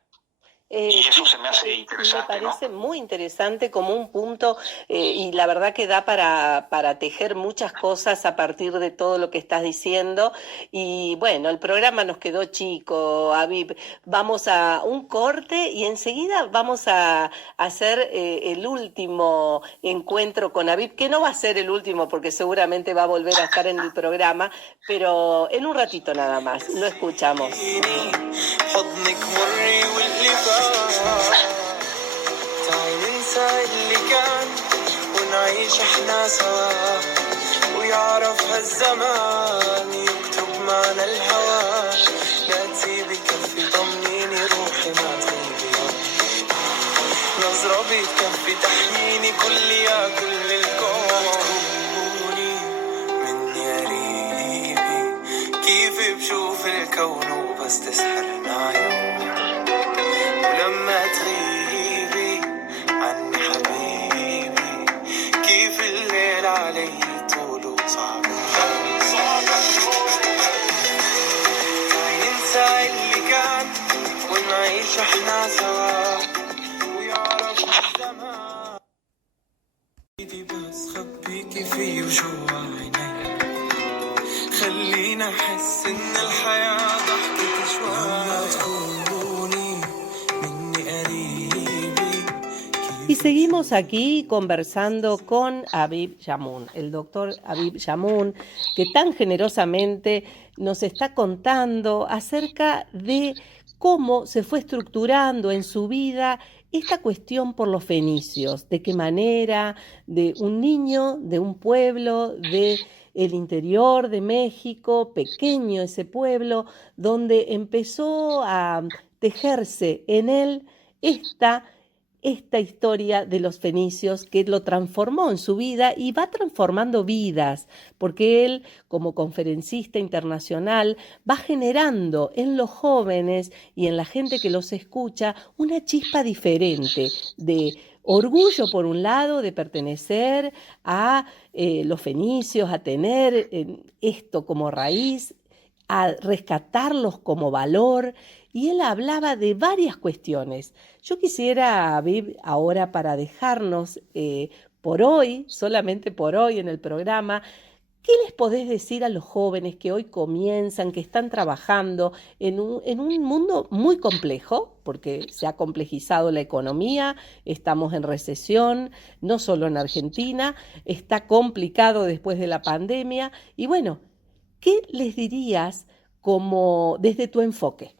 Y eso se me hace interesante, me parece muy interesante como un punto y la verdad que da para tejer muchas cosas a partir de todo lo que estás diciendo. Y bueno, el programa nos quedó chico, Habib. Vamos a un corte y enseguida vamos a hacer el último encuentro con Habib, que no va a ser el último porque seguramente va a volver a estar en el programa, pero en un ratito nada más. Lo escuchamos. تعي ننسى اللي كان ونعيش احنا سوا ويعرف هالزمان يكتب معنا الهوى لا تسيبي كفي طمنيني روحي ما تغيبي نظرة بكفي تحميني كل الكون مني قريبي كيف بشوف الكون وبس تسحرنا عيون ولما تغيبي عني حبيبي كيف الليل علي طوله صعب ينسى اللي كان ونعيش احنا سوا ويعرف الزمان بس خبيكي فيه وجوا عيني خلينا احس ان الحياة ضحكت شوي Y seguimos aquí conversando con Habib Yamoun, el doctor Habib Yamoun, que tan generosamente nos está contando acerca de cómo se fue estructurando en su vida esta cuestión por los fenicios, de qué manera, de un niño, de un pueblo, de el interior de México, pequeño ese pueblo, donde empezó a tejerse en él esta esta historia de los fenicios que lo transformó en su vida y va transformando vidas, porque él, como conferencista internacional, va generando en los jóvenes y en la gente que los escucha una chispa diferente de orgullo, por un lado, de pertenecer a los fenicios, a tener esto como raíz, a rescatarlos como valor, y él hablaba de varias cuestiones. Yo quisiera, Aviv, ahora para dejarnos por hoy, solamente por hoy en el programa, ¿qué les podés decir a los jóvenes que hoy comienzan, que están trabajando en un mundo muy complejo, porque se ha complejizado la economía, estamos en recesión, no solo en Argentina, está complicado después de la pandemia, y bueno, ¿qué les dirías como desde tu enfoque?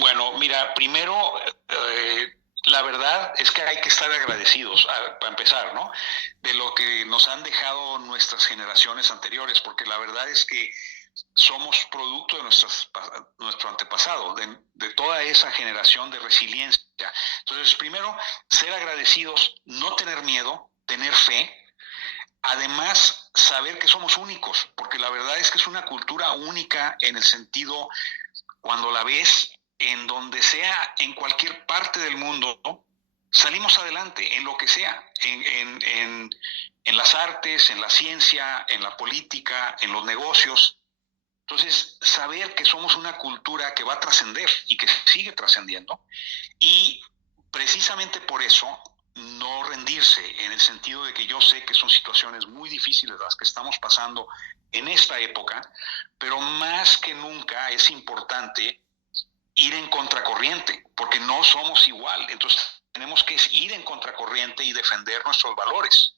Bueno, mira, primero, la verdad es que hay que estar agradecidos, para empezar, ¿no? De lo que nos han dejado nuestras generaciones anteriores, porque la verdad es que somos producto de nuestro antepasado, de toda esa generación de resiliencia. Entonces, primero, ser agradecidos, no tener miedo, tener fe. Además, saber que somos únicos, porque la verdad es que es una cultura única en el sentido, cuando la ves, en donde sea, en cualquier parte del mundo, ¿no? Salimos adelante, en lo que sea, en las artes, en la ciencia, en la política, en los negocios. Entonces, saber que somos una cultura que va a trascender y que sigue trascendiendo, y precisamente por eso no rendirse, en el sentido de que yo sé que son situaciones muy difíciles las que estamos pasando en esta época, pero más que nunca es importante ir en contracorriente, porque no somos igual. Entonces tenemos que ir en contracorriente y defender nuestros valores,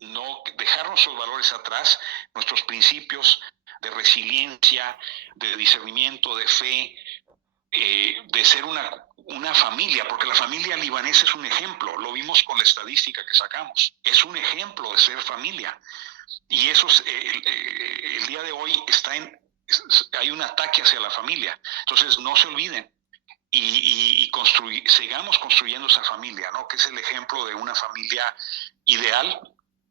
no dejar nuestros valores atrás, nuestros principios de resiliencia, de discernimiento, de fe, de ser una familia, porque la familia libanesa es un ejemplo, lo vimos con la estadística que sacamos, es un ejemplo de ser familia, y eso el día de hoy hay un ataque hacia la familia. Entonces no se olviden y sigamos construyendo esa familia, ¿no? Que es el ejemplo de una familia ideal,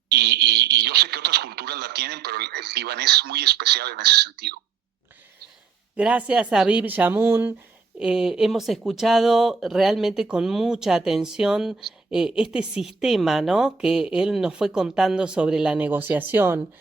y yo sé que otras culturas la tienen, pero el libanés es muy especial en ese sentido. Gracias, Aviv Shamoun. Hemos escuchado realmente con mucha atención este sistema, ¿no? Que él nos fue contando sobre la negociación.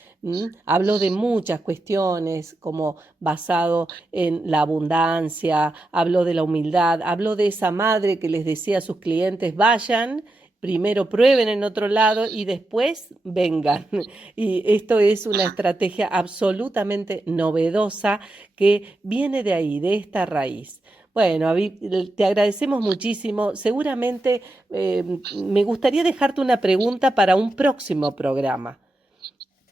Habló de muchas cuestiones, como basado en la abundancia, habló de la humildad, habló de esa madre que les decía a sus clientes, vayan, primero prueben en otro lado y después vengan. Y esto es una estrategia absolutamente novedosa que viene de ahí, de esta raíz. Bueno, Aviv, te agradecemos muchísimo. Seguramente me gustaría dejarte una pregunta para un próximo programa.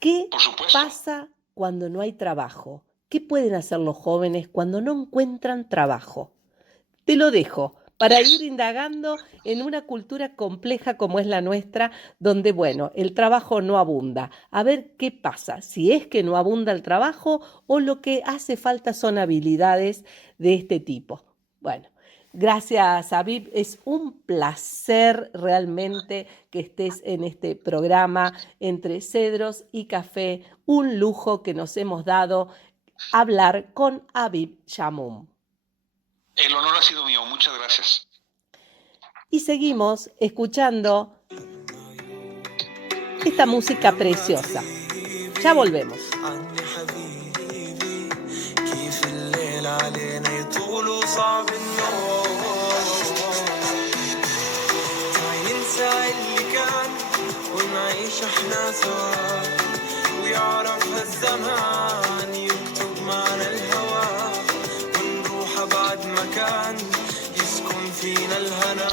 ¿Qué pasa cuando no hay trabajo? ¿Qué pueden hacer los jóvenes cuando no encuentran trabajo? Te lo dejo para ir indagando en una cultura compleja como es la nuestra, donde, bueno, el trabajo no abunda. A ver qué pasa, si es que no abunda el trabajo o lo que hace falta son habilidades de este tipo. Bueno, gracias, Aviv. Es un placer realmente que estés en este programa Entre Cedros y Café. Un lujo que nos hemos dado hablar con Aviv Shamoun. El honor ha sido mío. Muchas gracias. Y seguimos escuchando esta música preciosa. Ya volvemos. صعب النوم ننسى اللي كان ونعيش احنا سوا ويعرف هالزمان يكتب معنا الهوى ونروح بعد مكان يسكن فينا الهنا.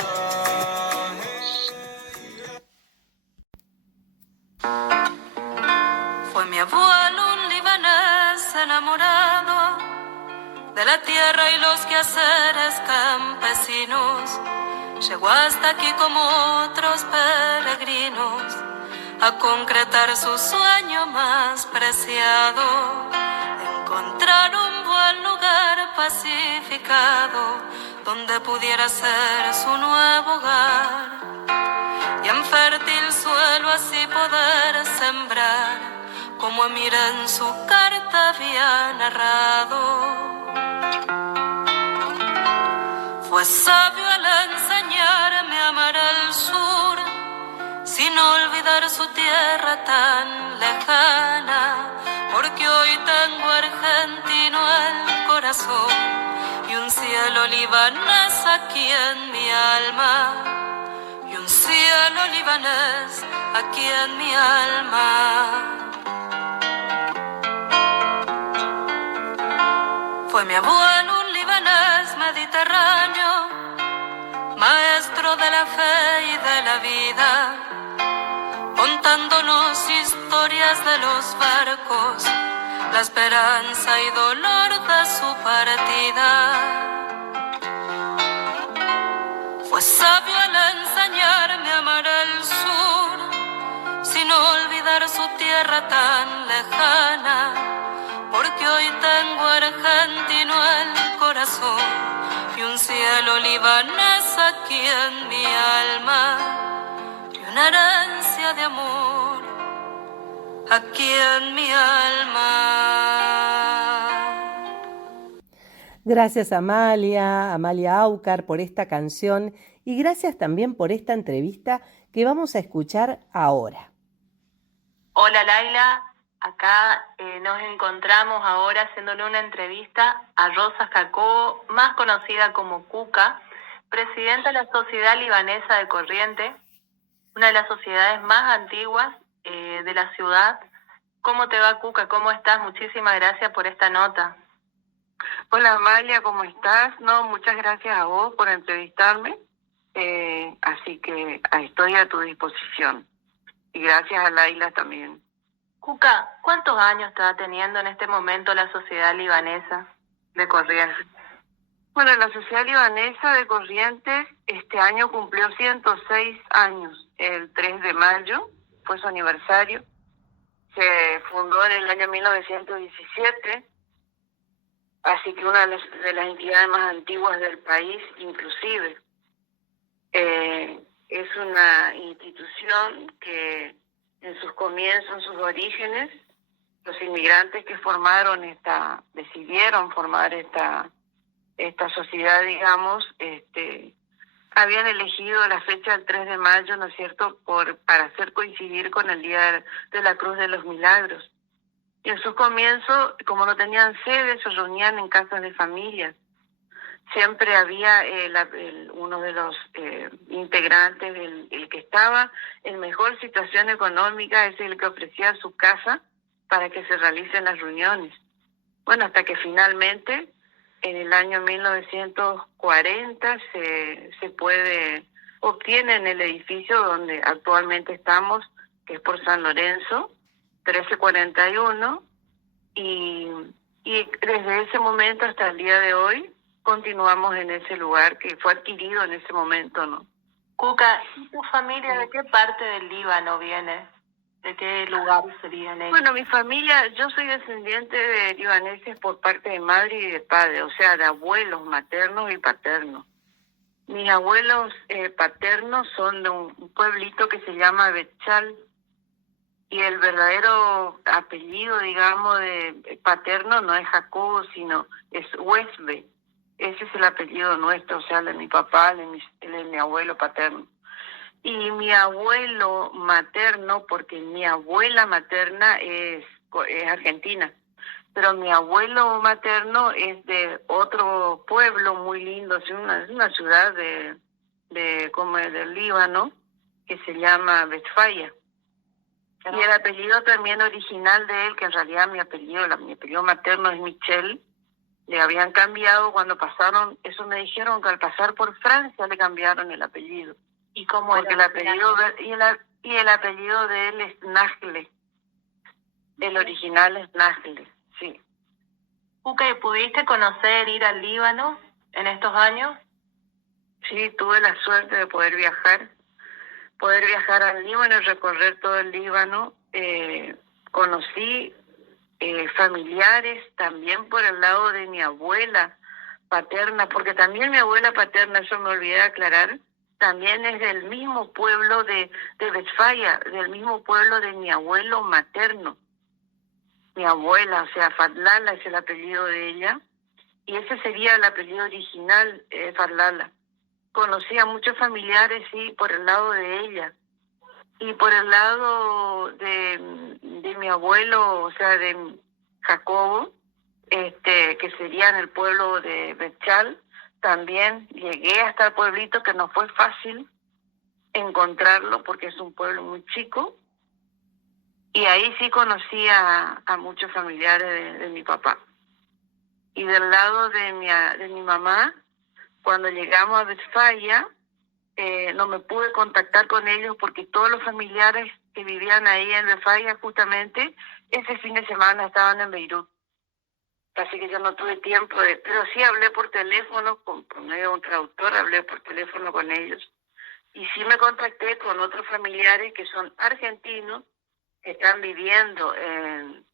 Fue mi abuelo un libanés enamorado de la tierra y los quehaceres campesinos. Llegó hasta aquí como otros peregrinos a concretar su sueño más preciado, encontrar un buen lugar para pacificado donde pudiera ser su nuevo hogar y en fértil suelo así poder sembrar como Emira en su carta había narrado. Fue sabio al enseñarme a amar al sur sin olvidar su tierra tan lejana, porque hoy tengo argentino el corazón y un cielo libanés aquí en mi alma, y un cielo libanés aquí en mi alma. Fue mi abuelo un libanés mediterráneo, maestro de la fe y de la vida, contándonos historias de los barcos, la esperanza y dolor de su partida. Fue sabio al enseñarme a amar el sur, sin olvidar su tierra tan lejana, porque hoy tengo argentino el corazón y un cielo libanés aquí en mi alma, y una herencia de amor aquí en mi alma. Gracias Amalia Aucar por esta canción y gracias también por esta entrevista que vamos a escuchar ahora. Hola Laila, acá nos encontramos ahora haciéndole una entrevista a Rosa Jacobo, más conocida como Cuca, presidenta de la Sociedad Libanesa de Corrientes, una de las sociedades más antiguas de la ciudad. ¿Cómo te va, Cuca? ¿Cómo estás? Muchísimas gracias por esta nota. Hola Amalia, ¿cómo estás? No, muchas gracias a vos por entrevistarme, así que estoy a tu disposición. Y gracias a Laila también. Cuca, ¿cuántos años está teniendo en este momento la Sociedad Libanesa de Corrientes? Bueno, la Sociedad Libanesa de Corrientes este año cumplió 106 años. El 3 de mayo fue su aniversario. Se fundó en el año 1917, así que una de las entidades más antiguas del país, inclusive. Es una institución que en sus comienzos, en sus orígenes, los inmigrantes que decidieron formar esta sociedad, digamos, habían elegido la fecha del 3 de mayo, ¿no es cierto?, para hacer coincidir con el Día de la Cruz de los Milagros. Y en sus comienzos, como no tenían sede, se reunían en casas de familias. Siempre había uno de los integrantes, el que estaba en mejor situación económica, es el que ofrecía su casa para que se realicen las reuniones. Bueno, hasta que finalmente, en el año 1940, se obtiene en el edificio donde actualmente estamos, que es por San Lorenzo, 1341, y desde ese momento hasta el día de hoy, continuamos en ese lugar que fue adquirido en ese momento, ¿no? Cuca, ¿y tu familia de qué parte del Líbano viene? ¿De qué lugar serían ellos? Bueno, mi familia, yo soy descendiente de libaneses por parte de madre y de padre, o sea, de abuelos maternos y paternos. Mis abuelos paternos son de un pueblito que se llama Bechal, y el verdadero apellido, digamos, de paterno no es Jacobo, sino es Huesbe. Ese es el apellido nuestro, o sea, el de mi papá, el de mi abuelo paterno. Y mi abuelo materno, porque mi abuela materna es argentina, pero mi abuelo materno es de otro pueblo muy lindo, es una ciudad como del Líbano, que se llama Betfaya. Y el apellido también original de él, que en realidad mi apellido materno es Michel, le habían cambiado cuando pasaron, eso me dijeron que al pasar por Francia le cambiaron el apellido. ¿Y cómo porque el apellido el apellido de él es Nagle. El original es Nagle, sí. Cuca, ¿pudiste conocer, ir al Líbano en estos años? Sí, tuve la suerte de poder viajar al Líbano y recorrer todo el Líbano. Conocí familiares también por el lado de mi abuela paterna, porque también mi abuela paterna, eso me olvidé de aclarar, también es del mismo pueblo de Westfalia, del mismo pueblo de mi abuelo materno. Mi abuela, o sea, Fadlala es el apellido de ella, y ese sería el apellido original, Fadlala. Conocí a muchos familiares, sí, por el lado de ella. Y por el lado de mi abuelo, o sea, de Jacobo, que sería en el pueblo de Bechal, también llegué hasta el pueblito, que no fue fácil encontrarlo porque es un pueblo muy chico, y ahí sí conocí a muchos familiares de mi papá. Y del lado de mi mamá, cuando llegamos a Westfalia, no me pude contactar con ellos porque todos los familiares que vivían ahí en Westfalia justamente ese fin de semana estaban en Beirut. Así que yo no tuve tiempo pero sí hablé por teléfono, por medio de un traductor, hablé por teléfono con ellos. Y sí me contacté con otros familiares que son argentinos, que están viviendo en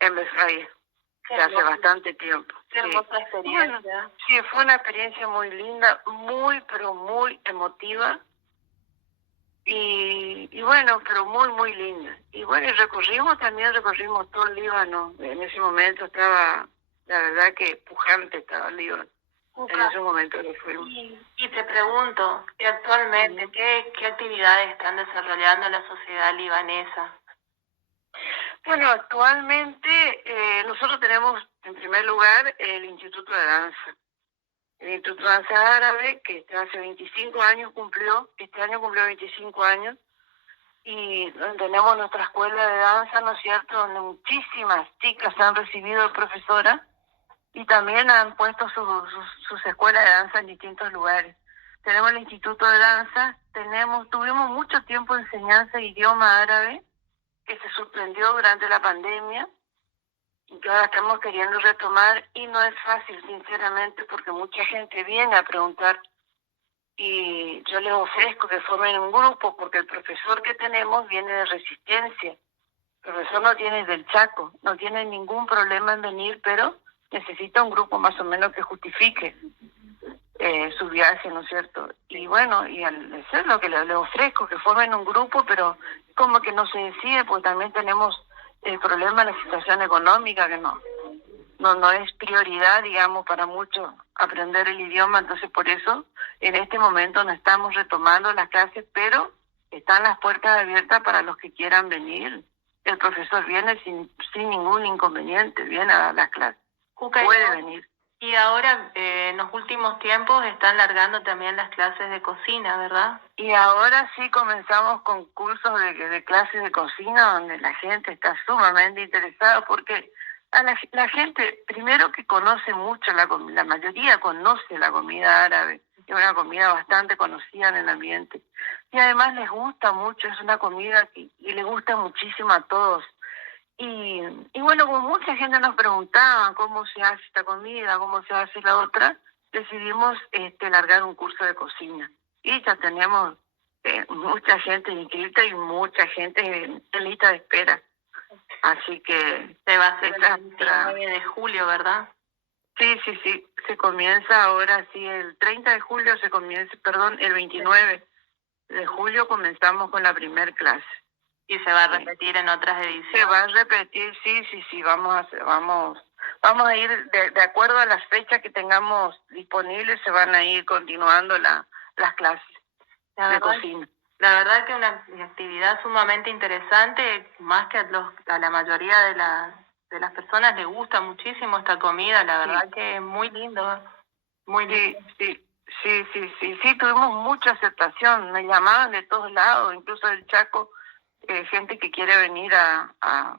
Westfalia. Hace bastante tiempo. Qué hermosa experiencia. Bueno, sí, fue una experiencia muy linda, muy, pero muy emotiva. Y bueno, pero muy, muy linda. Y bueno, y recorrimos todo el Líbano. En ese momento estaba, la verdad que pujante estaba el Líbano. En ese momento lo fuimos. Y te pregunto, actualmente, ¿qué actividades están desarrollando la sociedad libanesa? Bueno, actualmente nosotros tenemos, en primer lugar, el Instituto de Danza. El Instituto de Danza Árabe, que hace 25 años este año cumplió 25 años, y tenemos nuestra escuela de danza, ¿no es cierto?, donde muchísimas chicas han recibido de profesora, y también han puesto sus escuelas de danza en distintos lugares. Tenemos el Instituto de Danza, tuvimos mucho tiempo de enseñanza de idioma árabe, que se suspendió durante la pandemia y que ahora estamos queriendo retomar, y no es fácil, sinceramente, porque mucha gente viene a preguntar y yo les ofrezco que formen un grupo, porque el profesor que tenemos viene de Resistencia, el profesor no tiene del Chaco, no tiene ningún problema en venir, pero necesita un grupo más o menos que justifique su viaje, ¿no es cierto? Y bueno, y eso es lo que le ofrezco, que formen un grupo, pero como que no se decide, pues también tenemos el problema de la situación económica, que no es prioridad, digamos, para muchos aprender el idioma. Entonces por eso en este momento no estamos retomando las clases, pero están las puertas abiertas para los que quieran venir. El profesor viene sin ningún inconveniente, viene a dar las clases, puede venir. Y ahora, en los últimos tiempos, están largando también las clases de cocina, ¿verdad? Y ahora sí comenzamos con cursos de clases de cocina, donde la gente está sumamente interesada, porque a la gente, primero que conoce mucho la mayoría conoce la comida árabe, es una comida bastante conocida en el ambiente. Y además les gusta mucho, es una comida y le gusta muchísimo a todos. Y bueno, como mucha gente nos preguntaba cómo se hace esta comida, cómo se hace la otra, decidimos largar un curso de cocina. Y ya tenemos mucha gente inscrita y mucha gente en lista de espera. Así que se va a hacer el 29 de julio, ¿verdad? Sí, se comienza ahora, sí, el 30 de julio el 29 de julio comenzamos con la primer clase. ¿Y se va a repetir en otras ediciones? Se va a repetir, sí, vamos a ir de acuerdo a las fechas que tengamos disponibles, se van a ir continuando las clases de cocina. La verdad que una actividad sumamente interesante, más que a la mayoría de las personas les gusta muchísimo esta comida, la verdad que es muy lindo, muy lindo. Sí, tuvimos mucha aceptación, me llamaban de todos lados, incluso del Chaco, gente que quiere venir a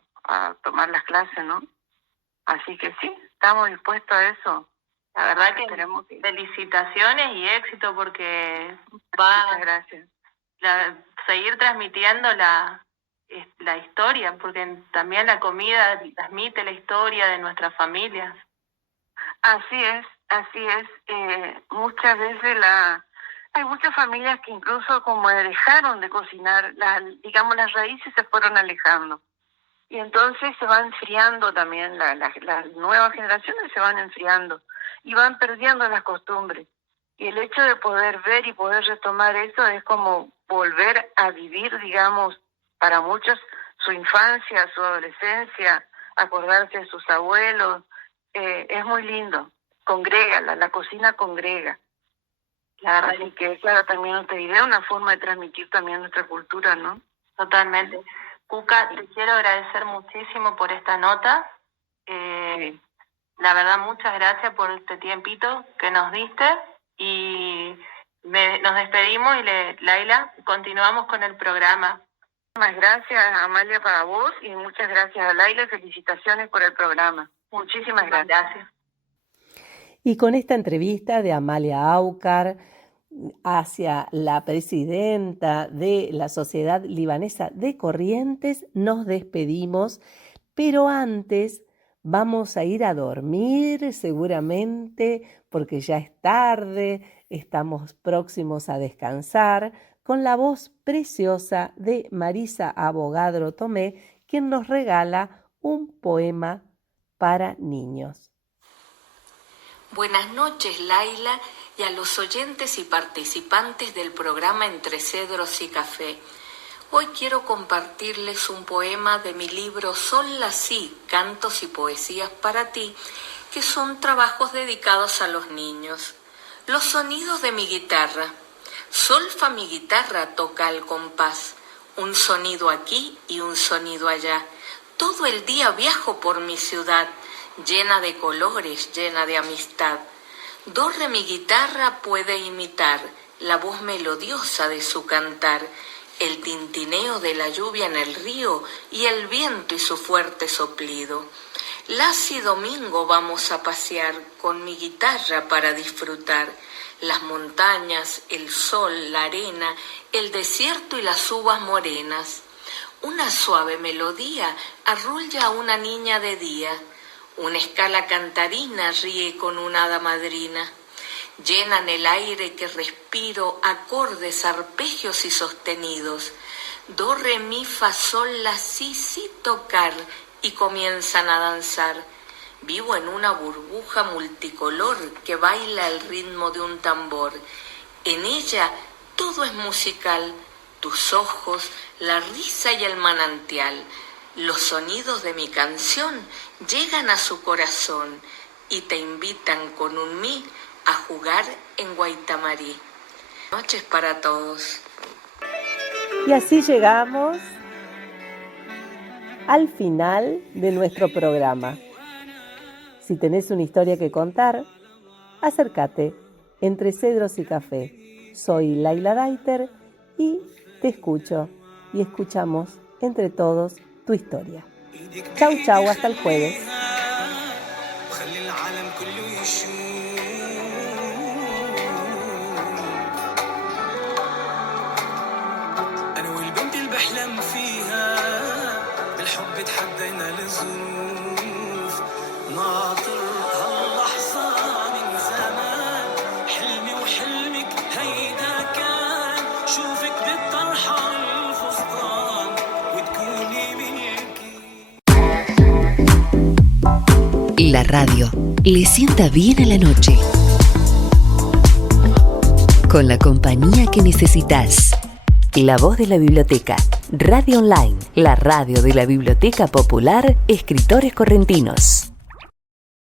tomar las clases, ¿no? Así que sí, estamos dispuestos a eso. La verdad que felicitaciones y éxito, porque va muchas gracias. Seguir transmitiendo la historia, porque también la comida transmite la historia de nuestras familias. Así es. Muchas veces hay muchas familias que incluso como dejaron de cocinar, las raíces se fueron alejando. Y entonces se va enfriando también, las nuevas generaciones se van enfriando. y van perdiendo las costumbres. Y el hecho de poder ver y poder retomar eso es como volver a vivir, digamos, para muchos su infancia, su adolescencia, acordarse de sus abuelos. Es muy lindo, congrega, la cocina congrega. Así que claro, también nuestra idea es una forma de transmitir también nuestra cultura, ¿no? Totalmente. Cuca, te quiero agradecer muchísimo por esta nota. La verdad, muchas gracias por este tiempito que nos diste y nos despedimos y Laila, continuamos con el programa. Muchas gracias, Amalia, para vos, y muchas gracias a Laila y felicitaciones por el programa. Muchísimas gracias. Y con esta entrevista de Amalia Aucar hacia la presidenta de la Sociedad Libanesa de Corrientes, nos despedimos, pero antes vamos a ir a dormir seguramente porque ya es tarde, estamos próximos a descansar, con la voz preciosa de Marisa Abogadro Tomé, quien nos regala un poema para niños. Buenas noches, Laila, y a los oyentes y participantes del programa Entre Cedros y Café. Hoy quiero compartirles un poema de mi libro Sol la Si, Cantos y Poesías para ti, que son trabajos dedicados a los niños. Los sonidos de mi guitarra. Solfa mi guitarra, toca al compás, un sonido aquí y un sonido allá. Todo el día viajo por mi ciudad, llena de colores, llena de amistad. Do re mi guitarra puede imitar la voz melodiosa de su cantar, el tintineo de la lluvia en el río y el viento y su fuerte soplido. Las y domingo vamos a pasear con mi guitarra para disfrutar las montañas, el sol, la arena, el desierto y las uvas morenas. Una suave melodía arrulla a una niña de día. Una escala cantarina ríe con una hada madrina. Llenan el aire que respiro acordes, arpegios y sostenidos. Do, re, mi, fa, sol, la, si, tocar y comienzan a danzar. Vivo en una burbuja multicolor que baila al ritmo de un tambor. En ella todo es musical, tus ojos, la risa y el manantial. Los sonidos de mi canción llegan a su corazón y te invitan con un mi a jugar en Guaitamarí. Noches para todos. Y así llegamos al final de nuestro programa. Si tenés una historia que contar, acércate Entre Cedros y Café. Soy Laila Daiter y te escucho y escuchamos entre todos tu historia. Chau, chau, hasta el jueves. La radio le sienta bien a la noche, con la compañía que necesitas. La voz de la biblioteca, Radio Online, la radio de la Biblioteca Popular Escritores Correntinos.